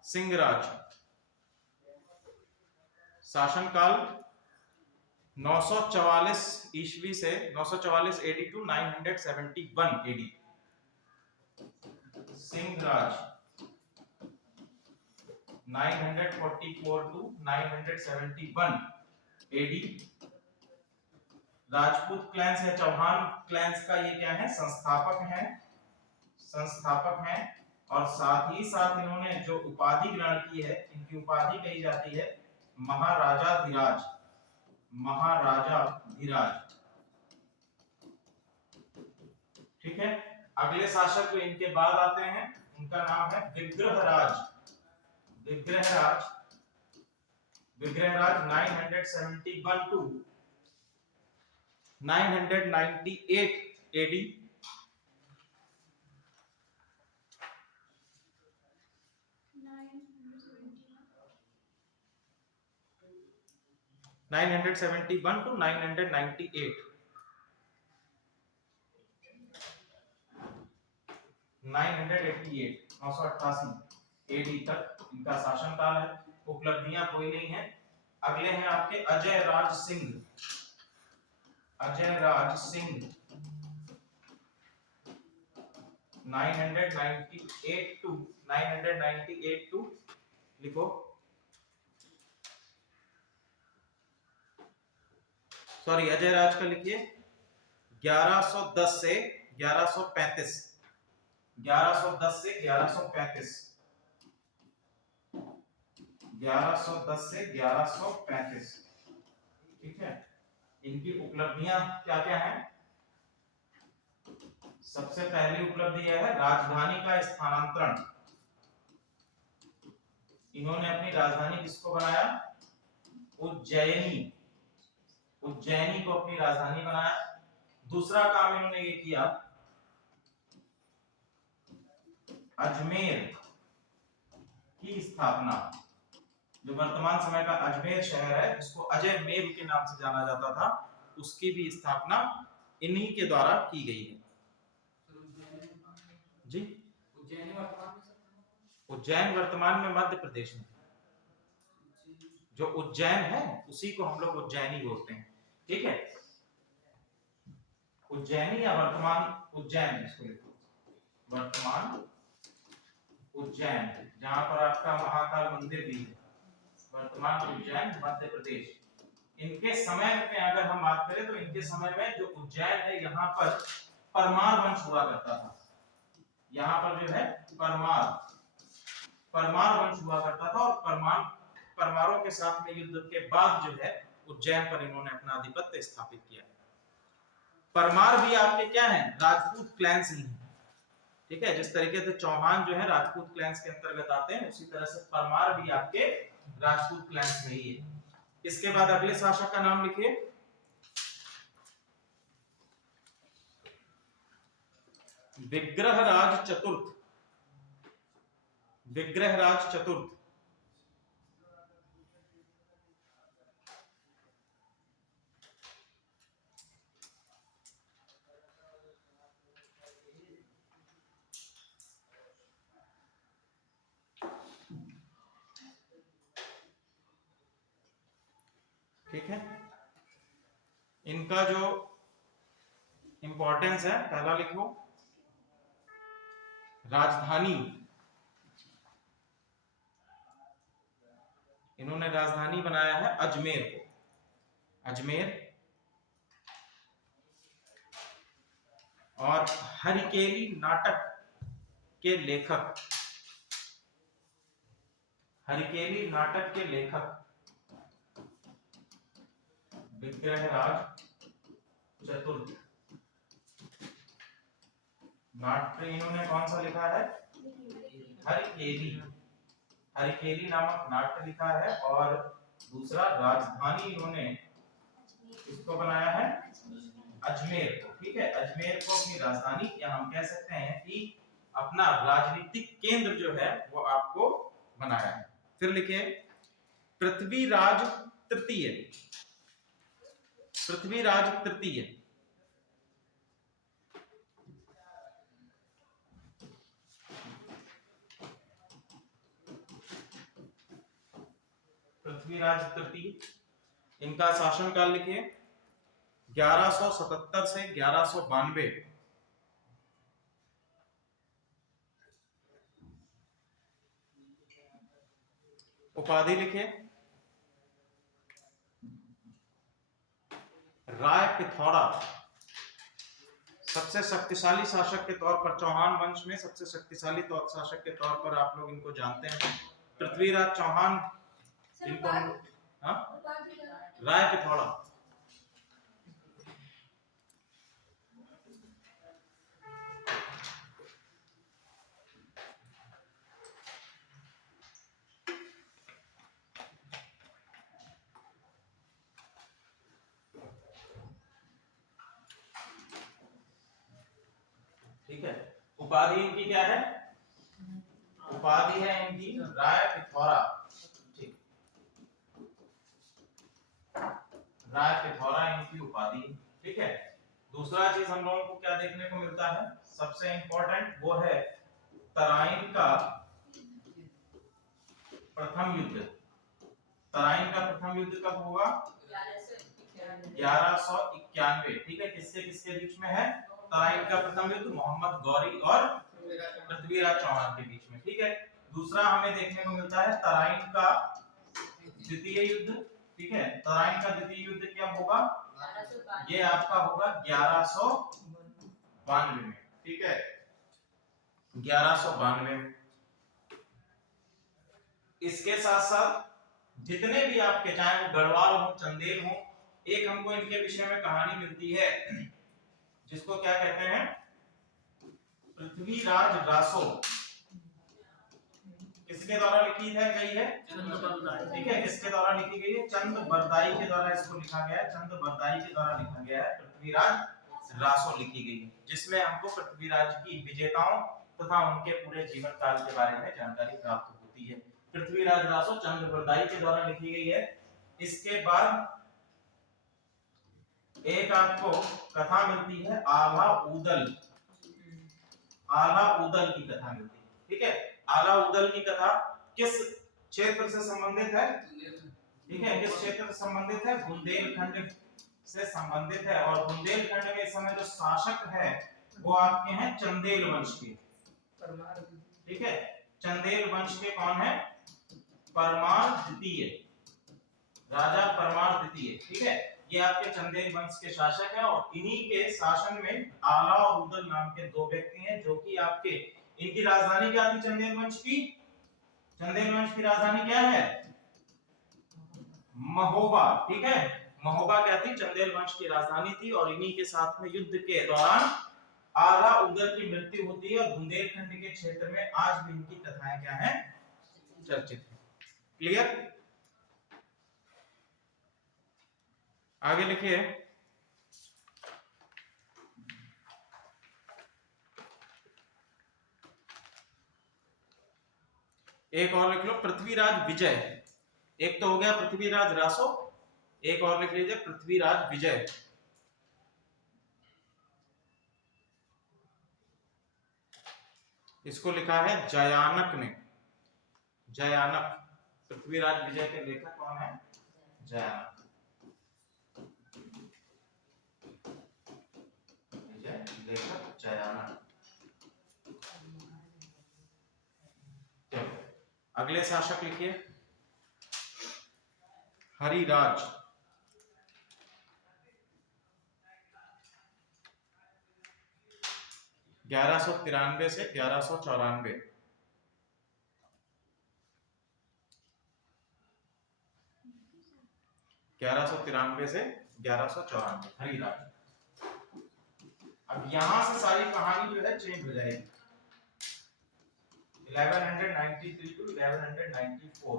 सिंहराज। शासनकाल 944 ईस्वी से 944 AD to 971 AD. Singhraj 944 to 971 AD. Rajput clans या चौहान क्लैंस का ये क्या है, संस्थापक है, संस्थापक है। और साथ ही साथ इन्होंने जो उपाधि ग्रहण की है, इनकी उपाधि कही जाती है महाराजाधिराज, महाराजाधिराज, ठीक है। अगले शासक जो इनके बाद आते हैं उनका नाम है Vigraharaj, Vigraharaj, Vigraharaj 971 to 998 AD. 971 to 998, 988 AD तक इनका शासनकाल है। उपलब्धियां कोई नहीं है। अगले हैं आपके अजय राज सिंह, अजय राज सिंह 998 टू 998 टू लिखो सॉरी अजय राज का लिखिए 1110 से 1135, 1110 से 1135, 1110 से 1135, ठीक है। इनकी उपलब्धियां क्या क्या हैं? सबसे पहली उपलब्धि यह है राजधानी का स्थानांतरण। इन्होंने अपनी राजधानी किसको बनाया? उज्जैनी, उज्जैनी को अपनी राजधानी बनाया। दूसरा काम इन्होंने ये किया, अजमेर की स्थापना। जो वर्तमान समय का अजमेर शहर है, जिसको अजय मेर के नाम से जाना जाता था, उसकी भी स्थापना इन्हीं के द्वारा की गई है। जी, उज्जैन वर्तमान में मध्य प्रदेश में, जो उज्जैन है उसी को हम लोग उज्जैनी बोलते हैं, ठीक है। उज्जैनी या वर्तमान उज्जैन, इसको लिखो वर्तमान उज्जैन, जहां पर आपका महाकाल मंदिर भी है, वर्तमान उज्जैन मध्य प्रदेश। इनके समय में अगर हम बात करें तो इनके समय में जो उज्जैन है, यहाँ पर परमार वंश हुआ करता था। यहाँ पर जो है परमार वंश हुआ करता था, और परमारों के साथ में युद्ध के बाद जो है उज्जैन पर इन्होंने अपना आधिपत्य स्थापित किया। परमार भी आपके क्या हैं? राजपूत क्लैंस ही हैं, ठीक है। जिस तरीके से चौहान जो है राजपूत क्लैंस के अंतर्गत आते हैं, उसी तरह से परमार भी आपके राजपूत क्लैंस में ही है। इसके बाद अगले शासक का नाम लिखिए, विग्रहराज चतुर्थ। विग्रहराज चतुर्थ, ठीक है। इनका जो इंपॉर्टेंस है, पहला लिखो राजधानी। इन्होंने राजधानी बनाया है अजमेर को, अजमेर। और हरिकेली नाटक के लेखक, हरिकेली नाटक के लेखक विग्रहराज चतुर्थ। नाट्य इन्होंने कौन सा लिखा है? हरिकेली, हरिकेली नामक नाट्य लिखा है। और दूसरा राजधानी इन्होंने इसको बनाया है अजमेर को, ठीक है। अजमेर को अपनी राजधानी, या हम कह सकते हैं कि अपना राजनीतिक केंद्र जो है वो आपको बनाया है। फिर लिखिए पृथ्वीराज तृतीय, पृथ्वीराज तृतीय। पृथ्वीराज तृतीय, इनका शासनकाल लिखिए 1177 से 1192। उपाधि लिखिए राय पिथौरा। सबसे शक्तिशाली शासक के तौर पर, चौहान वंश में सबसे शक्तिशाली शासक के तौर पर आप लोग इनको जानते हैं, पृथ्वीराज चौहान। इनको राय पिथौरा। ठीक है। उपाधि इनकी क्या है? उपाधि है इनकी राय पिथौरा, ठीक। राय पिथौरा इनकी उपाधि, ठीक है। दूसरा चीज हम लोगों को क्या देखने को मिलता है, सबसे इंपॉर्टेंट, वो है तराइन का प्रथम युद्ध। तराइन का प्रथम युद्ध कब हुआ? 1191, ठीक है। किसके किसके बीच में है? तराइन का प्रथम युद्ध मोहम्मद गौरी और पृथ्वीराज चौहान के बीच में, ठीक है। दूसरा हमें देखने को मिलता है तराइन का द्वितीय युद्ध, ठीक है। तराइन का द्वितीय युद्ध क्या होगा? ये आपका होगा 1192 में, ठीक है, 1192 में। इसके साथ साथ जितने भी आपके, चाहे वो गढ़वाल हो, चंदेल हो, एक हमको इनके विषय में कहानी मिलती है जिसको क्या कहते हैं, पृथ्वीराज रासो। किसके द्वारा लिखी है गई है? ठीक है, किसके द्वारा लिखी गई है? चंद बरदाई के द्वारा इसको लिखा गया है, चंद बरदाई के द्वारा लिखा गया है, पृथ्वीराज रासो लिखी गई है, जिसमें हमको पृथ्वीराज की विजेताओं तथा उनके पूरे जीवन काल के बारे में जानकारी प्राप्त होती है। पृथ्वीराज रासो चंद बरदाई के द्वारा लिखी गई है। इसके बाद एक आपको कथा मिलती है आला उदल, आला उदल की कथा मिलती है, ठीक है। आला उदल की कथा किस क्षेत्र से संबंधित है? ठीक है, किस क्षेत्र से संबंधित है? बुंदेलखंड से संबंधित है। और बुंदेलखंड में इस समय जो शासक है वो आपके हैं चंदेल वंश के, ठीक है। चंदेल वंश के कौन है? परमार द्वितीय, राजा परमार द्वितीय, ठीक है। ये आपके चंदेल वंश के शासक हैं और इन्हीं के शासन में आला और उदल नाम के दो व्यक्ति हैं जो कि आपके, इनकी राजधानी क्या थी चंदेल वंश की? चंदेल वंश की राजधानी क्या है? महोबा, ठीक है। महोबा क्या थी? चंदेल वंश की राजधानी थी। और इन्हीं के साथ में युद्ध के दौरान आला उदल की मृत्यु होती है और बुंदेलखंड के क्षेत्र में आज भी इनकी कथाएं क्या हैं? चर्चित है। क्लियर? आगे लिखिए, एक और लिख लो, पृथ्वीराज विजय। एक तो हो गया पृथ्वीराज रासो, एक और लिख लीजिए पृथ्वीराज विजय। इसको लिखा है जयानक ने, जयानक। पृथ्वीराज विजय के लेखक कौन है? जयानक, विजय लेखक जयानक। अगले शासक लिखिए हरिराज। ग्यारह सौ 93 से 1194, से 1194 हरिराज। अब यहां से सारी कहानी जो है चेंज हो जाएगी। 1193 टू 1194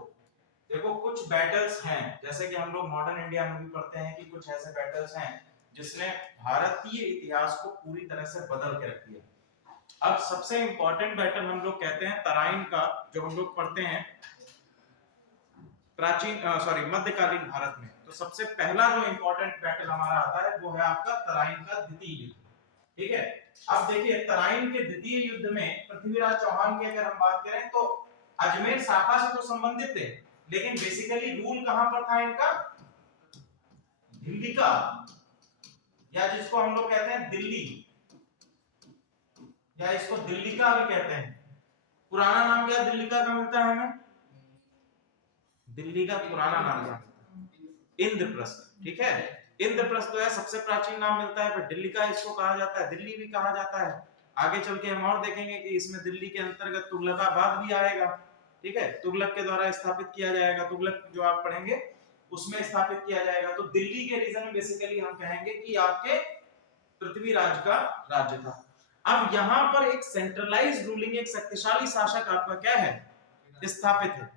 देखो कुछ बैटल्स हैं, जैसे कि हम लोग मॉडर्न इंडिया में भी पढ़ते हैं कि कुछ ऐसे बैटल्स हैं जिसने भारतीय इतिहास को पूरी तरह से बदल के रख दिया। अब सबसे इंपॉर्टेंट बैटल हम लोग कहते हैं तराइन का, जो हम लोग पढ़ते हैं प्राचीन मध्यकालीन भारत में। तो सबसे पहला जो इंपॉर्टेंट बैटल हमारा आता है वो है आपका तराइन का द्वितीय युद्ध, ठीक है। अब देखिए तराइन के द्वितीय युद्ध में पृथ्वीराज चौहान की अगर हम बात करें तो अजमेर शाखा से तो संबंधित थे, लेकिन बेसिकली रूल कहां पर था इनका? दिल्ली का, या जिसको हम लोग कहते हैं दिल्ली, या इसको दिल्ली का भी कहते हैं। पुराना नाम क्या दिल्ली का मिलता है हमें? दिल्ली का पुराना नाम क्या? इंद्रप्रस्थ, ठीक है। इंद्रप्रस्थ जो है सबसे प्राचीन नाम मिलता है, पर दिल्ली का इसको कहा जाता है, दिल्ली भी कहा जाता है। आगे चल के हम और देखेंगे कि इसमें दिल्ली के अंतर्गत तुगलकाबाद भी आएगा, ठीक है। तुगलक के द्वारा स्थापित किया जाएगा, तुगलक जो आप पढ़ेंगे उसमें स्थापित किया जाएगा। तो दिल्ली के रीजन में बेसिकली हम कहेंगे कि आपके पृथ्वीराज का राज्य था। अब यहां पर एक सेंट्रलाइज्ड रूलिंग, एक शक्तिशाली शासक आपका क्या है? स्थापित है।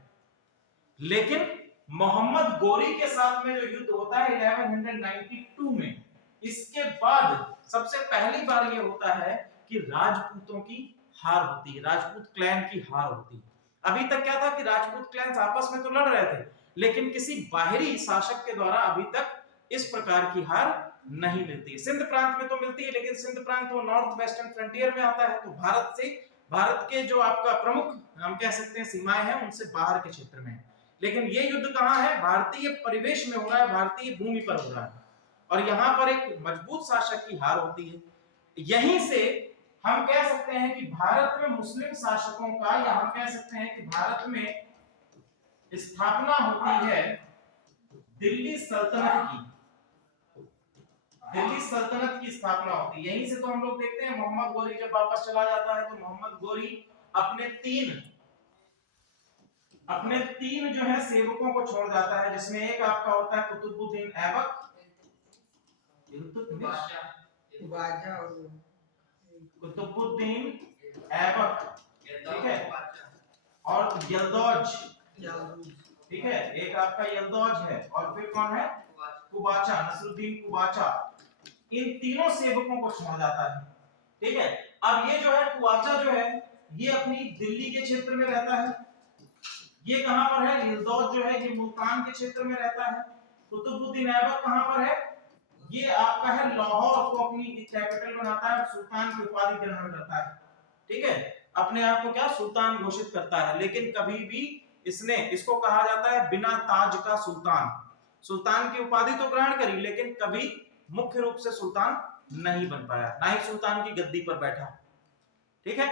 लेकिन मोहम्मद गोरी के साथ में जो युद्ध होता है 1192 में, इसके बाद सबसे पहली बार ये होता है कि राजपूतों की हार होती है, राजपूत क्लैन की हार होती है। अभी तक क्या था कि राजपूत क्लैंस आपस में तो लड़ रहे थे, लेकिन किसी बाहरी शासक के द्वारा अभी तक इस प्रकार की हार नहीं मिलती है। सिंध प्रांत में तो मिलती है, लेकिन सिंध प्रांत तो नॉर्थ वेस्टर्न फ्रंटियर में आता है, तो भारत के जो आपका प्रमुख हम कह सकते हैं सीमाएं हैं उनसे बाहर के क्षेत्र में है। लेकिन ये युद्ध कहां है? भारतीय परिवेश में हो रहा है, भारतीय भूमि पर हो रहा है, और यहां पर एक मजबूत शासक की हार होती है। यहीं से हम कह सकते हैं कि भारत में मुस्लिम शासकों का, या हम कह सकते हैं कि भारत में स्थापना होती है दिल्ली सल्तनत की, दिल्ली सल्तनत की स्थापना होती है। यहीं से तो हम लोग देखते हैं मोहम्मद गोरी जब वापस चला जाता है तो मोहम्मद गोरी अपने तीन जो है सेवकों को छोड़ जाता है, जिसमें एक आपका होता है कुतुबुद्दीन ऐबक, कुतुबुद्दीन ऐबक, ठीक है, और यल्दौज, ठीक है, एक आपका यल्दौज है, और फिर कौन है, कुबाचा, नसरुद्दीन कुबाचा। इन तीनों सेवकों को छोड़ जाता है, ठीक है। अब ये जो है कुबाचा जो है ये अपनी दिल्ली के क्षेत्र में रहता है, ये कहां पर है, यल्दौज जो है ये मुल्तान के क्षेत्र में रहता है, कुतुबुद्दीन ऐबक कहां पर है, ये आपका है लाहौर को अपनी कैपिटल बनाता है, सुल्तान की उपाधि ग्रहण करता है, ठीक है, अपने आप को क्या सुल्तान घोषित करता है। लेकिन कभी भी इसको कहा जाता है बिना ताज का सुल्तान, सुल्तान की उपाधि तो ग्रहण करी लेकिन कभी मुख्य रूप से सुल्तान नहीं बन पाया, ना ही सुल्तान की गद्दी पर बैठा, ठीक है।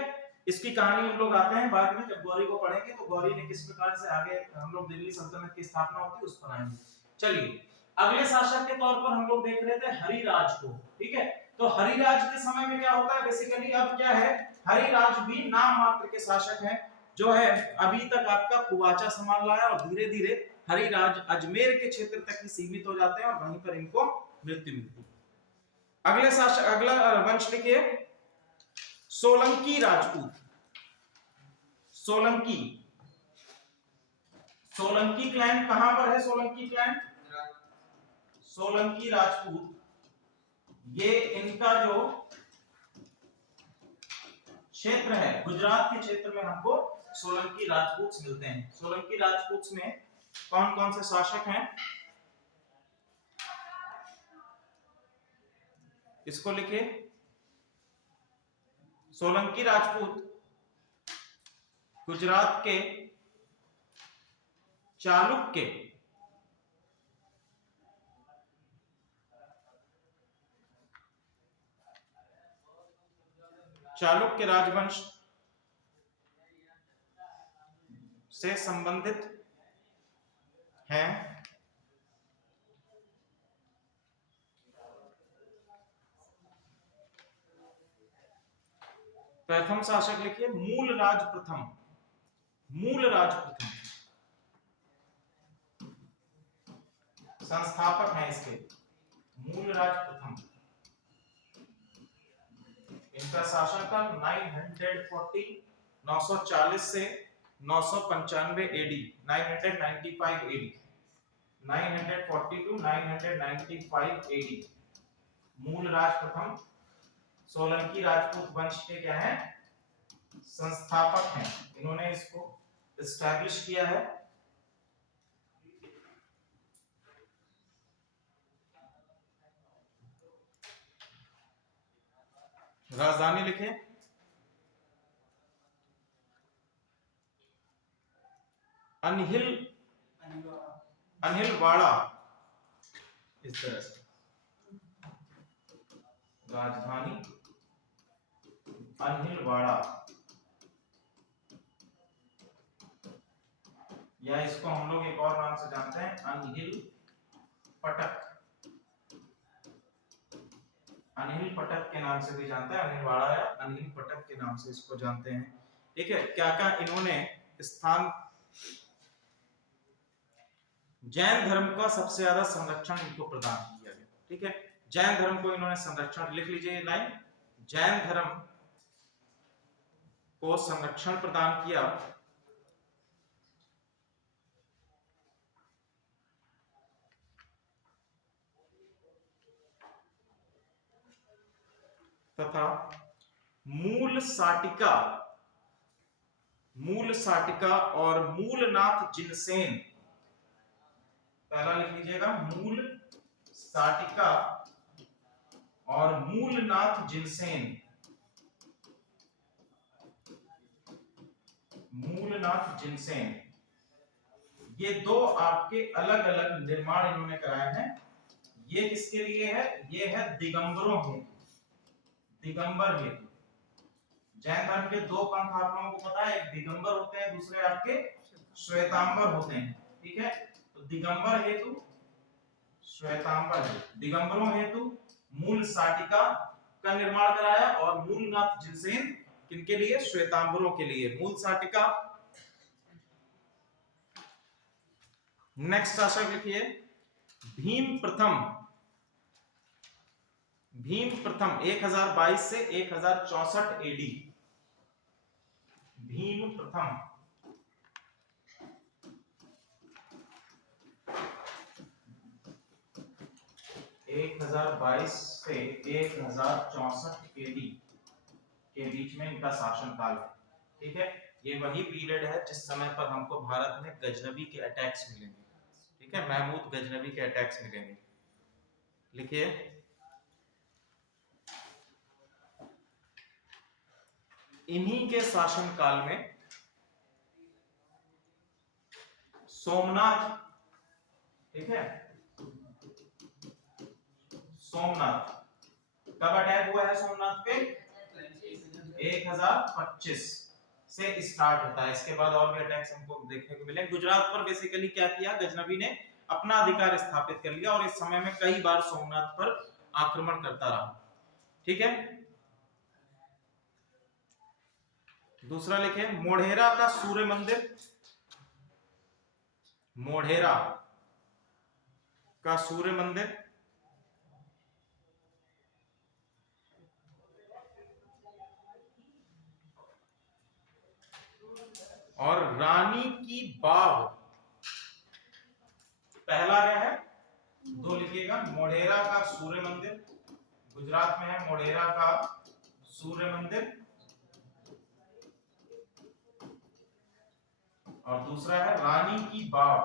इसकी कहानी हम लोग आते हैं बाद में, जब गौरी को पढ़ेंगे तो गौरी ने किस प्रकार से आगे हम लोग दिल्ली सल्तनत की स्थापना होती है उस पर आएंगे। चलिए अगले शासक के तौर पर हम लोग देख रहे थे हरिराज को, ठीक है। तो हरिराज के समय में क्या होता है बेसिकली, अब क्या है, हरिराज भी नाम मात्र के शासक हैं, जो है अभी तक आपका कुबाचा संभाल रहा है, और धीरे धीरे हरिराज अजमेर के क्षेत्र तक ही सीमित हो जाते हैं और वहीं पर इनको मृत्यु मिलती है। अगले शासक, अगला वंश लिखिए सोलंकी राजपूत। सोलंकी, सोलंकी क्लैन कहां पर है, सोलंकी क्लैन, सोलंकी राजपूत, ये इनका जो क्षेत्र है गुजरात के क्षेत्र में हमको सोलंकी राजपूत मिलते हैं। सोलंकी राजपूत में कौन कौन से शासक हैं, इसको लिखिए, सोलंकी राजपूत गुजरात के चालुक्य, चालुक्य राजवंश से संबंधित हैं। प्रथम शासक लिखिए मूलराज प्रथम, मूलराज प्रथम संस्थापक हैं इसके, मूलराज प्रथम, इनका शासनकाल 940 से 995 AD, 995 AD, 940 to 995 AD. Mulraj प्रथम सोलंकी राजपूत वंश के क्या है, संस्थापक हैं, इन्होंने इसको एस्टैब्लिश किया है। राजधानी लिखे अनहिलवाड़ा, इस तरह से राजधानी अनहिलवाड़ा, या इसको हम लोग एक और नाम से जानते हैं अनहिल पटक, अनहिल पटक के नाम से भी जानते हैं, अनहिलवाड़ा या अनहिल पटक के नाम से इसको जानते हैं, ठीक है। क्या क्या इन्होंने स्थान, जैन धर्म का सबसे ज्यादा संरक्षण इनको प्रदान किया गया, ठीक है, जैन धर्म को इन्होंने संरक्षण, लिख लीजिए लाइन, जैन धर्म को संरक्षण प्रदान किया तथा मूल साटिका, मूल साटिका और मूलनाथ जिनसेन, पहला लिख लीजिएगा मूल साटिका और मूलनाथ जिनसेन, मूलनाथ जिनसेन, ये दो आपके अलग अलग निर्माण इन्होंने कराए हैं। ये किसके लिए है, ये है दिगंबरों हेतु, दिगंबर हेतु। जैन धर्म के दो पंथ आप लोगों को पता है, एक दिगंबर होते हैं, दूसरे आपके श्वेतांबर होते हैं, ठीक है। तो दिगंबर हेतु, श्वेतांबर हेतु, दिगंबरों हेतु मूल साटिका का निर्माण कराया और मूलनाथ जिनसेन किनके लिए? श्वेतांबरों के लिए मूल साटिका। नेक्स्ट शासक लिखिए भीम प्रथम। भीम प्रथम 1022 से 1064 एडी। भीम प्रथम 1022 से 1064 एडी के बीच में इनका शासनकाल है। ठीक है, ये वही पीरियड है जिस समय पर हमको भारत में गजनबी के अटैक्स मिलेंगे। ठीक है, महमूद गजनबी के अटैक्स मिलेंगे। लिखिए इन्हीं के शासनकाल में सोमनाथ, ठीक है, सोमनाथ कब अटैक हुआ है? सोमनाथ पे 1025 से स्टार्ट होता है। इसके बाद और भी अटैक्स हमको देखने को मिले। गुजरात पर बेसिकली क्या किया? गजनबी ने अपना अधिकार स्थापित कर लिया और इस समय में कई बार सोमनाथ पर आक्रमण करता रहा। ठीक है, दूसरा लिखे मोढेरा का सूर्य मंदिर। मोढेरा का सूर्य मंदिर और रानी की बाव। पहला क्या है? दो लिखिएगा, मोढेरा का सूर्य मंदिर, गुजरात में है मोढेरा का सूर्य मंदिर, और दूसरा है रानी की बाव।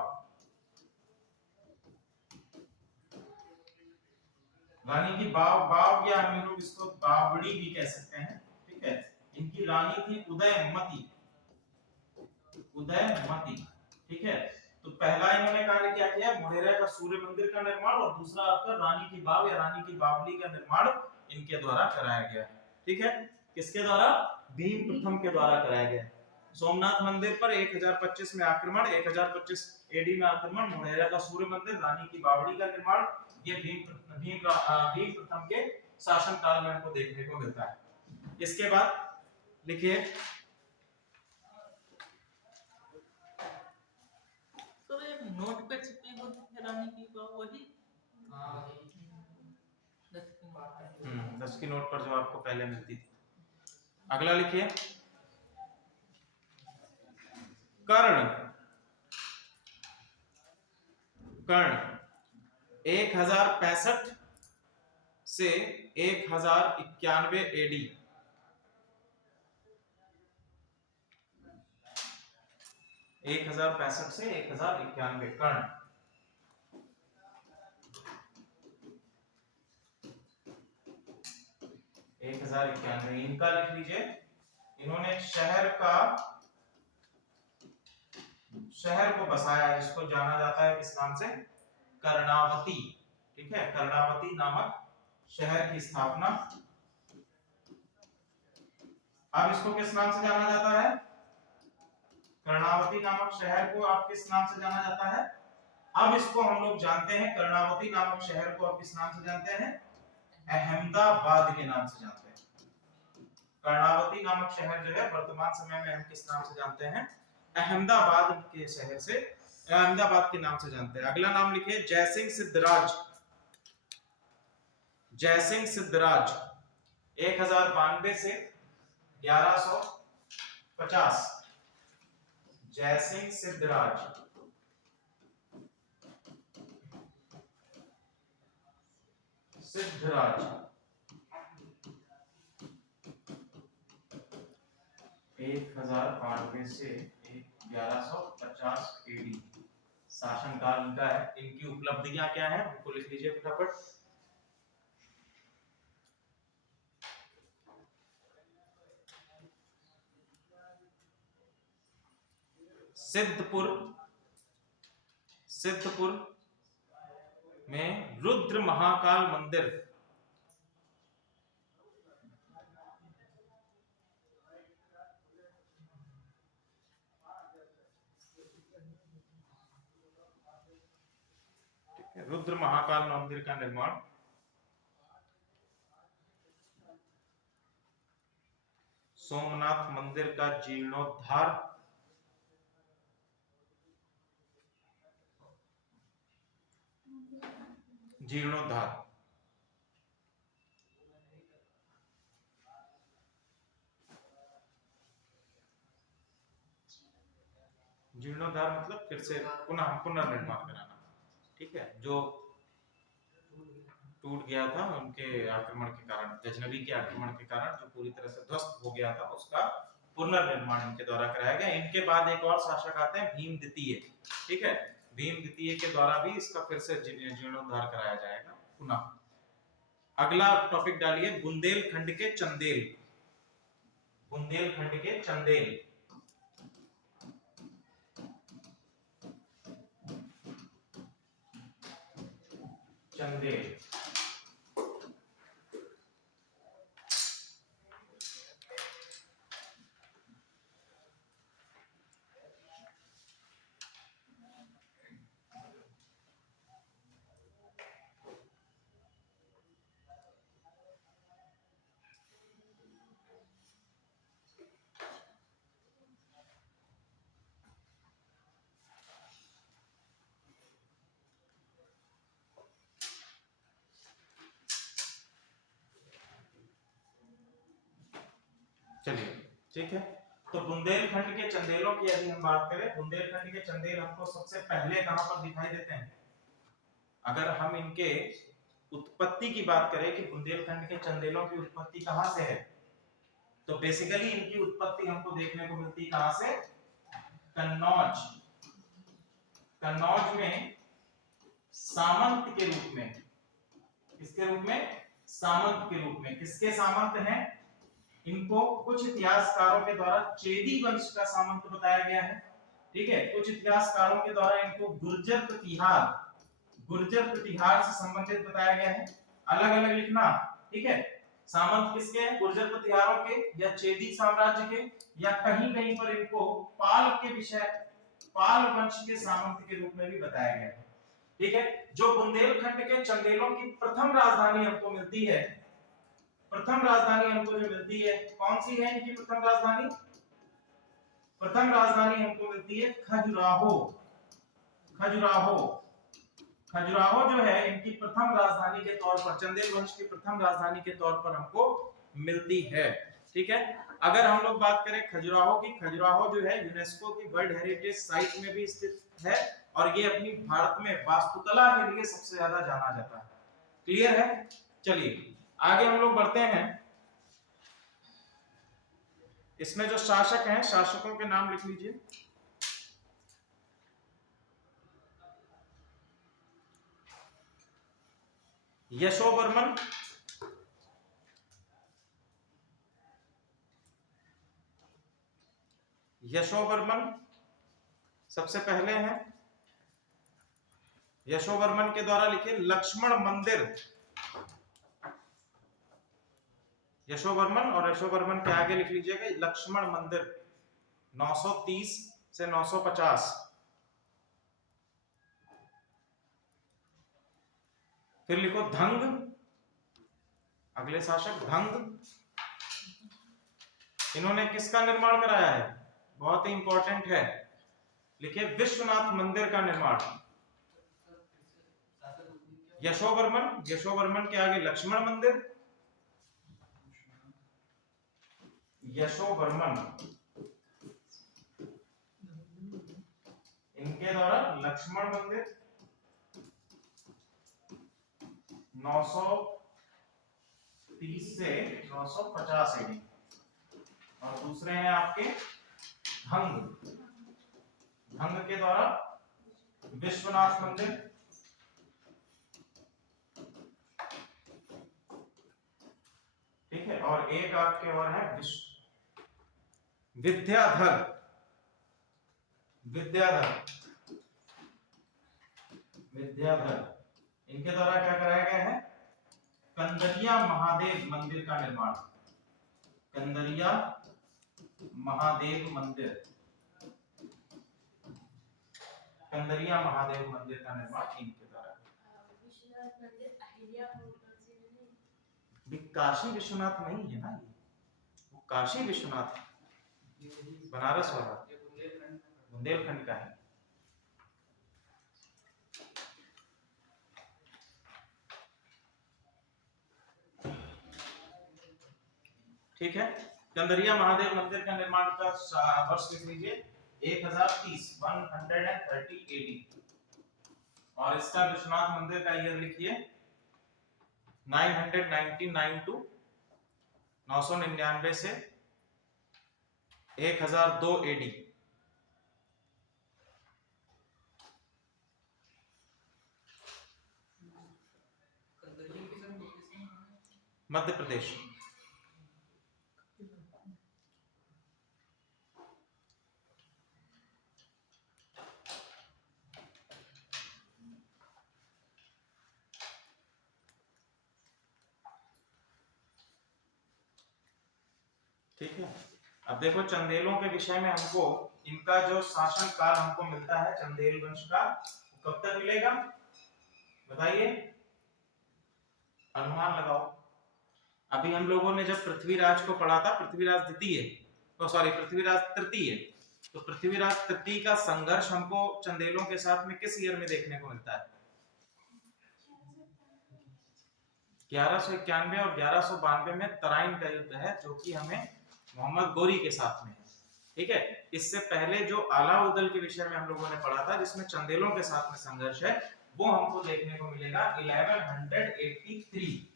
रानी की बाव, बाव या हम लोग इसको बावड़ी भी कह सकते हैं। ठीक है, इनकी रानी थी उदयमती। उदयमती, ठीक है। तो पहला इन्होंने कार्य क्या किया? मोढेरा का सूर्य मंदिर का निर्माण और दूसरा आपका रानी की बाव या रानी की बावली का निर्माण इनके द्वारा कराया गया। ठीक है, किसके द्वारा? भीम प्रथम के द्वारा कराया गया। सोमनाथ मंदिर पर 1025 में आक्रमण, 1025 एडी में आक्रमण, मोढेरा का सूर्य मंदिर, रानी की बावड़ी का निर्माण, ये भीम प्रथम के शासन काल में हमको देखने को मिलता है। इसके बाद लिखिए नोट पे छिपी होती है रानी की बाव, वही 10 की नोट पर जो आपको पहले मिलती थी। अगला लिखिए कर्ण। कर्ण 1065 से 1091 एडी। 1065 से 1091 कर्ण। एक 1091 इनका लिख लीजिए। इन्होंने शहर को बसाया, जिसको जाना जाता है किस नाम से? कर्णावती। ठीक है, कर्णावती नामक शहर की स्थापना। अब इसको किस नाम से जाना जाता है? कर्णावती नामक शहर को आप किस नाम से जाना जाता है? अब इसको हम लोग जानते हैं, कर्णावती नामक शहर को आप किस नाम से जानते हैं? अहमदाबाद के नाम से जानते हैं। कर्णावती नामक शहर जो है वर्तमान समय में हम किस नाम से जानते हैं? अहमदाबाद के शहर से, अहमदाबाद के नाम से जानते हैं। अगला नाम लिखिए जयसिंह सिद्धराज। जयसिंह सिद्धराज 1092 से 1150। जयसिंह सिद्धराज सिद्धराज 1092 से 1150 एडी शासनकाल इनका है। इनकी उपलब्धियां क्या है उनको लिख लीजिए फटाफट। सिद्धपुर, सिद्धपुर में रुद्र महाकाल मंदिर। रुद्र महाकाल मंदिर का निर्माण। सोमनाथ मंदिर का जीर्णोद्धार। जीर्णोद्धार जीर्णोद्धार मतलब फिर से पुनर्निर्माण कराना। ठीक है, जो टूट गया था उनके आक्रमण के कारण, गजनवी के आक्रमण के कारण जो पूरी तरह से ध्वस्त हो गया था, उसका पुनर्निर्माण इनके द्वारा कराया गया। इनके बाद एक और शासक आते हैं भीम द्वितीय। ठीक है, भीम द्वितीय के द्वारा भी इसका फिर से जीर्णोद्धार कराया जाएगा पुनः। अगला टॉपिक डालिए बुंदेलखंड के चंदेल। बुंदेलखंड के चंदेल। चंदेल चलिए ठीक है। तो बुंदेलखंड के चंदेलों की यदि हम बात करें, बुंदेलखंड के चंदेल हमको सबसे पहले कहां पर दिखाई देते हैं? अगर हम इनके उत्पत्ति की बात करें कि बुंदेलखंड के चंदेलों की उत्पत्ति कहां से है, तो बेसिकली इनकी उत्पत्ति हमको देखने को मिलती कहां से? कन्नौज। कन्नौज में सामंत के रूप में। किसके रूप में? सामंत के रूप में। किसके सामंत हैं? इनको कुछ इतिहासकारों के द्वारा चेदी वंश का सामंत बताया गया है। ठीक है, कुछ इतिहासकारों के द्वारा इनको गुर्जर प्रतिहार से संबंधित बताया गया है। अलग अलग लिखना। ठीक है, सामंत किसके हैं? गुर्जर प्रतिहारों के या चेदी साम्राज्य के, या कहीं कहीं पर इनको पाल के विषय, पाल वंश के सामंत के रूप में भी बताया गया है। ठीक है, जो बुंदेलखंड के चंदेलों की प्रथम राजधानी हमको मिलती है, प्रथम राजधानी हमको जो मिलती है, कौन सी है इनकी प्रथम राजधानी? प्रथम राजधानी हमको मिलती है खजुराहो। खजुराहो, खजुराहो जो है इनकी प्रथम राजधानी के तौर पर, चंदेल वंश की प्रथम राजधानी के तौर पर हमको मिलती है। ठीक है, अगर हम लोग बात करें खजुराहो की, खजुराहो जो है यूनेस्को की वर्ल्ड हेरिटेज साइट में भी स्थित है और ये अपनी भारत में वास्तुकला के लिए सबसे ज्यादा जाना जाता है। क्लियर है? चलिए आगे हम लोग बढ़ते हैं। इसमें जो शासक हैं, शासकों के नाम लिख लीजिए। यशोवर्मन, यशोवर्मन सबसे पहले हैं। यशोवर्मन के द्वारा लिखे लक्ष्मण मंदिर। यशोवर्मन और यशोवर्मन के आगे लिख लीजिएगा लक्ष्मण मंदिर 930 से 950। फिर लिखो धंग, अगले शासक धंग। इन्होंने किसका निर्माण कराया है? बहुत ही इंपॉर्टेंट है, लिखिए विश्वनाथ मंदिर का निर्माण। यशोवर्मन, यशोवर्मन के आगे लक्ष्मण मंदिर, यशोवर्मन इनके द्वारा लक्ष्मण मंदिर 930 से 950 एडी। और दूसरे हैं आपके धंग, धंग के द्वारा विश्वनाथ मंदिर, ठीक है। और एक आपके और है विद्याधर, विद्याधर, विद्याधर इनके द्वारा क्या कराया गया है? कंदरिया महादेव मंदिर का निर्माण। कंदरिया महादेव मंदिर, कंदरिया महादेव मंदिर का निर्माण इनके द्वारा। विश्वनाथ मंदिर अहिल्या काशी विश्वनाथ नहीं है ना, ये वो काशी विश्वनाथ बनारस वाला बुंदेलखंड का है। ठीक है, कंदरिया महादेव मंदिर का निर्माण का वर्ष लिख लीजिए 1030 130 AD और इसका विश्वनाथ मंदिर का ईयर लिखिए 999 टू 999 से 1002 AD। मध्य प्रदेश। ठीक है, अब देखो चंदेलों के विषय में हमको इनका जो शासन काल हमको मिलता है चंदेल वंश का, कब तक मिलेगा बताइए, अनुमान लगाओ। अभी हम लोगों ने जब पृथ्वीराज को पढ़ा था, पृथ्वीराज द्वितीय, तो सॉरी पृथ्वीराज तृतीय, तो पृथ्वीराज तृतीय का संघर्ष हमको चंदेलों के साथ में किस ईयर में देखने को मिलता है? 1191 और 1192 में तराइन का युद्ध है, जो कि हमें मोहम्मद गोरी के साथ में है। ठीक है, इससे पहले जो अलाउद्दीन के विषय में हम लोगों ने पढ़ा था, जिसमें चंदेलों के साथ में संघर्ष है, वो हमको देखने को मिलेगा 1183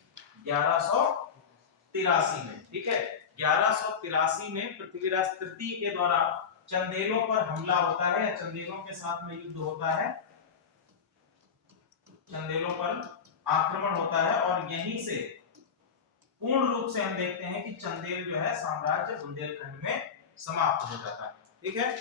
1183 में। ठीक है, 1183 में पृथ्वीराज तृतीय के द्वारा चंदेलों पर हमला होता है या चंदेलों के साथ में युद्ध होता है, चंदेलों पर आक्रमण होता है और यहीं से पूर्ण रूप से हम देखते हैं कि चंदेल जो है साम्राज्य बुंदेलखंड में समाप्त हो जाता है। ठीक है,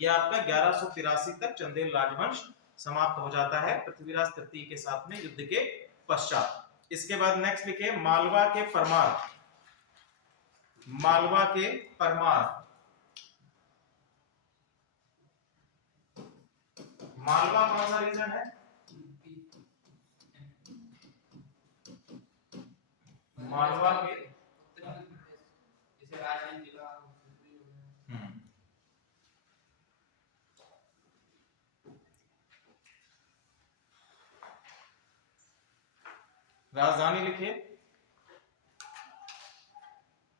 यह आपका 1183 तक चंदेल राजवंश समाप्त हो जाता है पृथ्वीराज तृतीय के साथ में युद्ध के पश्चात। इसके बाद नेक्स्ट लिखे मालवा के परमार। मालवा के परमार, मालवा कौन सा रीजन है? मालवा के राजधानी लिखिए,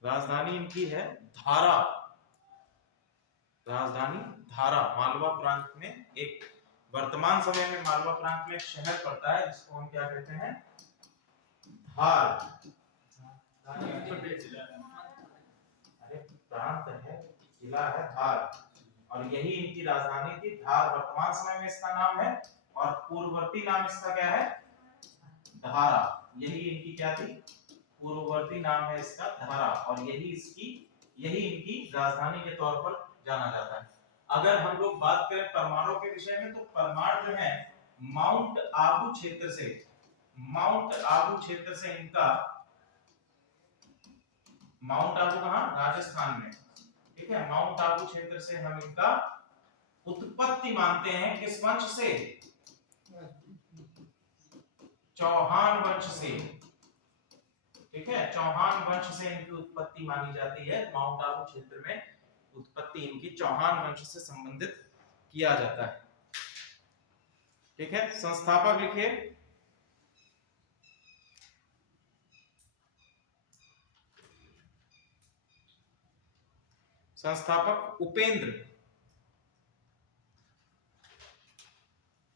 राजधानी इनकी है धारा, राजधानी धारा। मालवा प्रांत में एक वर्तमान समय में मालवा प्रांत में एक शहर पड़ता है जिसको हम क्या कहते हैं? धार। अरे प्रांत है, जिला है धार, और यही इनकी राजधानी थी धार। वर्तमान समय में इसका नाम है और पूर्ववर्ती नाम इसका क्या है? धारा। यही इनकी क्या थी? पूर्ववर्ती नाम है इसका धारा, और यही इनकी राजधानी के तौर पर जाना जाता है। अगर हम लोग बात करें परमाणु के विषय में, तो परमार जो है माउंट आबू क्षेत्र से, माउंट आबू क्षेत्र से इनका, माउंट आबू कहां? राजस्थान में। ठीक है, माउंट आबू क्षेत्र से हम इनका उत्पत्ति मानते हैं। किस वंश से? चौहान वंश से। ठीक है, चौहान वंश से इनकी उत्पत्ति मानी जाती है। माउंट आबू क्षेत्र में उत्पत्ति इनकी चौहान वंश से संबंधित किया जाता है। ठीक है, संस्थापक लिखिए संस्थापक उपेंद्र।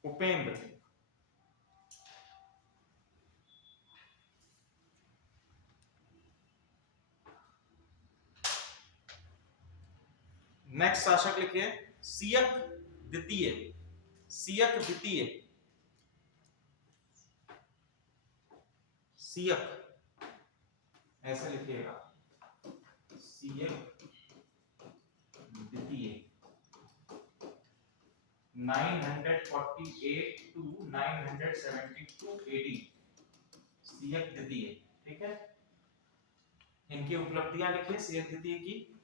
उपेंद्र नेक्स्ट शासक लिखिए सियक द्वितीय। सियक द्वितीय, सियक ऐसे लिखिएगा, सियक द्वितीय 948 टू 972 AD, सियक द्वितीय। ठीक है, इनकी उपलब्धियां लिखिए सियक द्वितीय की।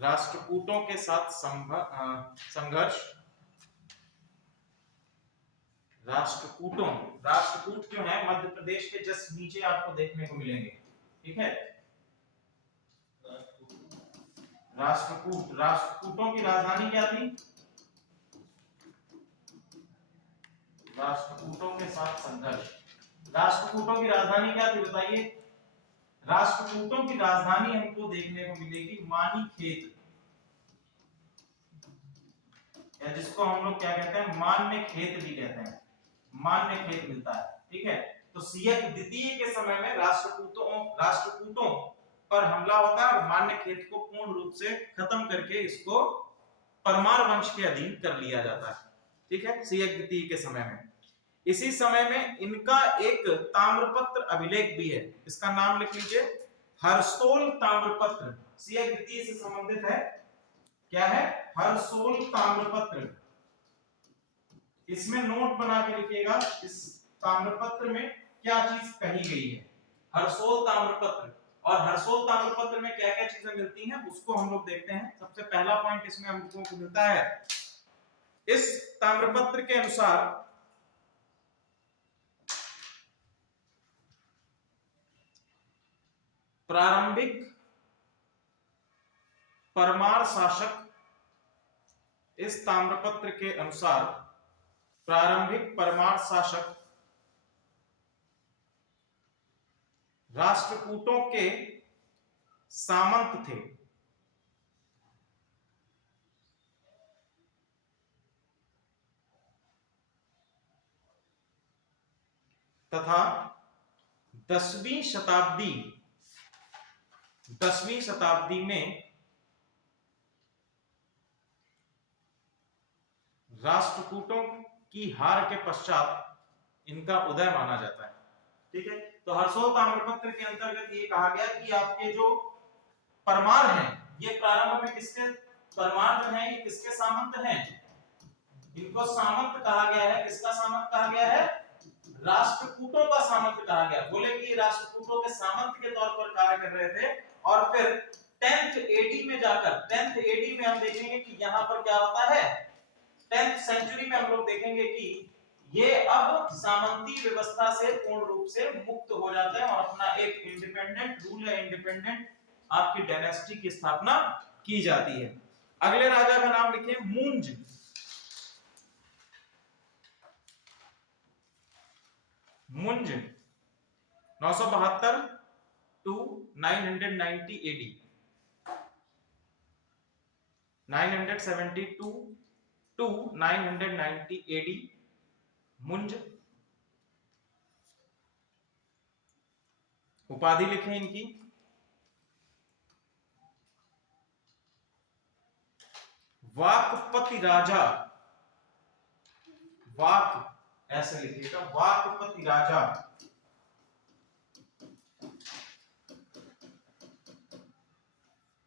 राष्ट्रकूटों के साथ संघर्ष, राष्ट्रकूटों, राष्ट्रकूट जो है मध्य प्रदेश के जस्ट नीचे आपको देखने को मिलेंगे, ठीक है। राष्ट्रकूट, राष्ट्रकूटों की राजधानी क्या थी? राष्ट्रकूटों के साथ संघर्ष। राष्ट्रकूटों की राजधानी क्या थी बताइए? राष्ट्रकूटों की राजधानी हमको देखने को मिलेगी मानीखेत, या जिसको हम लोग क्या कहते हैं, मान्य खेत भी कहते हैं, मान्य खेत मिलता है, ठीक है। तो सियक द्वितीय के समय में राष्ट्रकूटों पर हमला होता है और मान्य खेत को पूर्ण रूप से खत्म करके इसको परमार वंश के अधीन कर लिया जाता है, ठीक है, सियक द्वितीय के समय में। इसी समय में इनका एक ताम्रपत्र अभिलेख भी है, इसका नाम लिख लीजिए, हरसोल ताम्रपत्र, सियक द्वितीय से संबंधित है। क्या है? हरसोल ताम्रपत्र। इसमें नोट बना के लिखिएगा इस ताम्रपत्र में क्या चीज कही गई है, हरसोल ताम्रपत्र। और हरसोल ताम्रपत्र में क्या क्या चीजें मिलती हैं उसको हम लोग देखते हैं। सबसे पहला पॉइंट इसमें हमको मिलता है, इस ताम्रपत्र के अनुसार प्रारंभिक परमार शासक, इस ताम्रपत्र के अनुसार प्रारंभिक परमार शासक राष्ट्रकूटों के सामंत थे। तथा 10वीं शताब्दी में राष्ट्रकूटों की हार के पश्चात इनका उदय माना जाता है, ठीक है। तो हरसोल ताम्रपत्र के अंतर्गत ये कहा गया कि आपके जो परमार हैं, ये प्रारंभ में किसके, परमार जो है ये किसके सामंत हैं? इनको सामंत कहा गया है। किसका सामंत कहा गया है? राष्ट्रकूटों का सामंत कहा गया। बोले कि राष्ट्रकूटों के सामंत के तौर पर कार्य कर रहे थे। और फिर 10th एडी में जाकर, 10th एडी में हम देखेंगे कि यहाँ पर क्या होता है, 10th सेंचुरी में हम लोग देखेंगे कि ये अब सामंती व्यवस्था से पूर्ण रूप से मुक्त हो जाते हैं और अपना एक इंडिपेंडेंट रूल या इंडिपेंडेंट आपकी डायनेस्टी की स्थापना की जाती है। अगले राजा का नाम लिखिए, मुंज। मुंज 972 टू 990 एडी, 972 टू 990 एडी मुंज। उपाधि लिखें इनकी, वाकपति राजा, वाक ऐसे लिखिएगा, वाकपति राजा।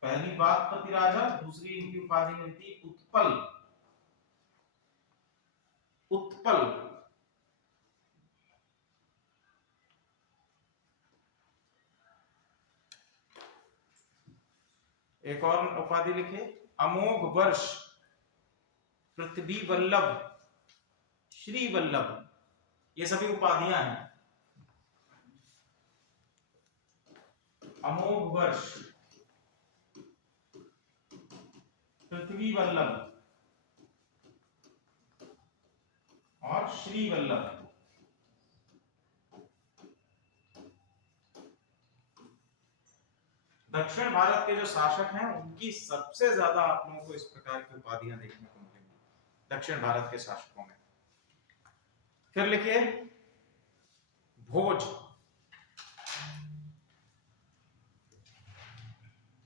पहली वाकपति राजा, दूसरी इनकी उपाधि मिलती उत्पल, उत्पल। एक और उपाधि लिखे, अमोघ वर्ष, पृथ्वी वल्लभ, श्री वल्लभ। ये सभी उपाधियां हैं। अमोघ वर्ष, पृथ्वी वल्लभ और श्री वल्लभ। दक्षिण भारत के जो शासक हैं उनकी सबसे ज्यादा आप लोगों को इस प्रकार की उपाधियां देखने को मिलेंगी दक्षिण भारत के शासकों में। फिर लिखिए भोज,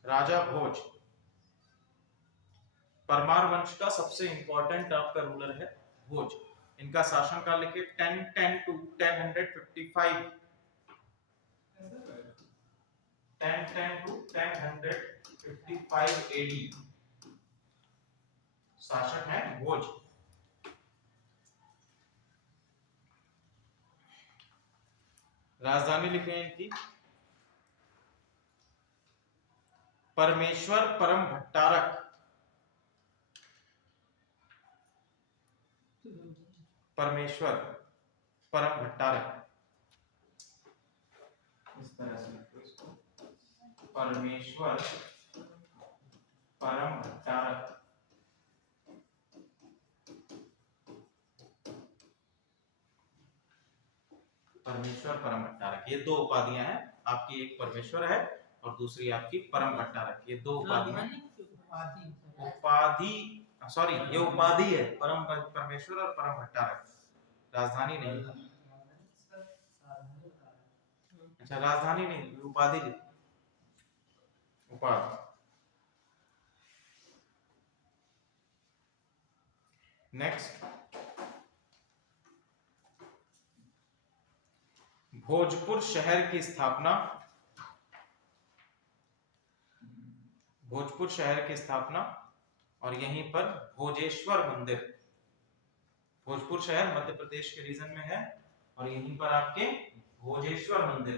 राजा भोज परमार वंश का सबसे इंपॉर्टेंट आपका रूलर है भोज। इनका शासनकाल लिखिए 1010 टू 1055, 1010 टू 1055 एडी शासक है भोज। राजधानी लिखे इनकी परमेश्वर परम भट्टारक, परमेश्वर परम भट्टारक, इस तरह से लिखो इसको, परमेश्वर परम भट्टारक। परमेश्वर परम भट्टारक, ये दो उपाधियां हैं आपकी, एक परमेश्वर है और दूसरी आपकी परम भट्टारक। ये दो उपाधियां, उपाधि सॉरी ये उपाधि है, परम परमेश्वर और परम भट्टारक, राजधानी नहीं। अच्छा राजधानी नहीं, उपाधि लिखो, उपाधि। नेक्स्ट, भोजपुर शहर की स्थापना, भोजपुर शहर की स्थापना और यहीं पर भोजेश्वर मंदिर, भोजपुर शहर मध्य प्रदेश के रीजन में है और यहीं पर आपके भोजेश्वर मंदिर,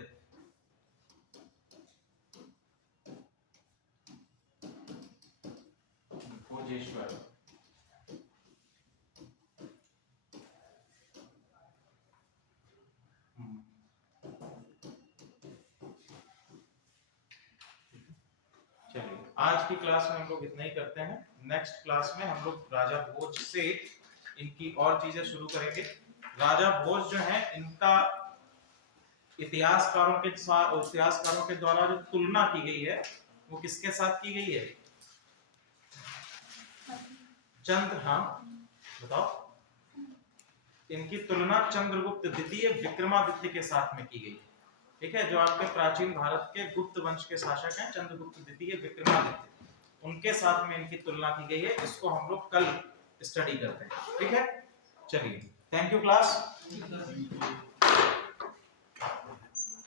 भोजेश्वर। चलिए आज की क्लास में हम लोग इतना ही करते हैं। नेक्स्ट क्लास में हम लोग राजा भोज से इनकी और चीजें शुरू करेंगे। राजा भोज जो है इनका इतिहासकारों के द्वारा जो तुलना की गई है वो किसके साथ की गई है? चंद्र, हाँ बताओ। इनकी तुलना चंद्रगुप्त द्वितीय विक्रमादित्य के साथ में की गई, ठीक है। जो आपके प्राचीन भारत के गुप्त वंश के शासक हैं चंद्रगुप्त द्वितीय विक्रमादित्य, उनके साथ में इनकी तुलना की गई है। इसको हम लोग कल स्टडी करते हैं, ठीक है। चलिए, थैंक यू क्लास।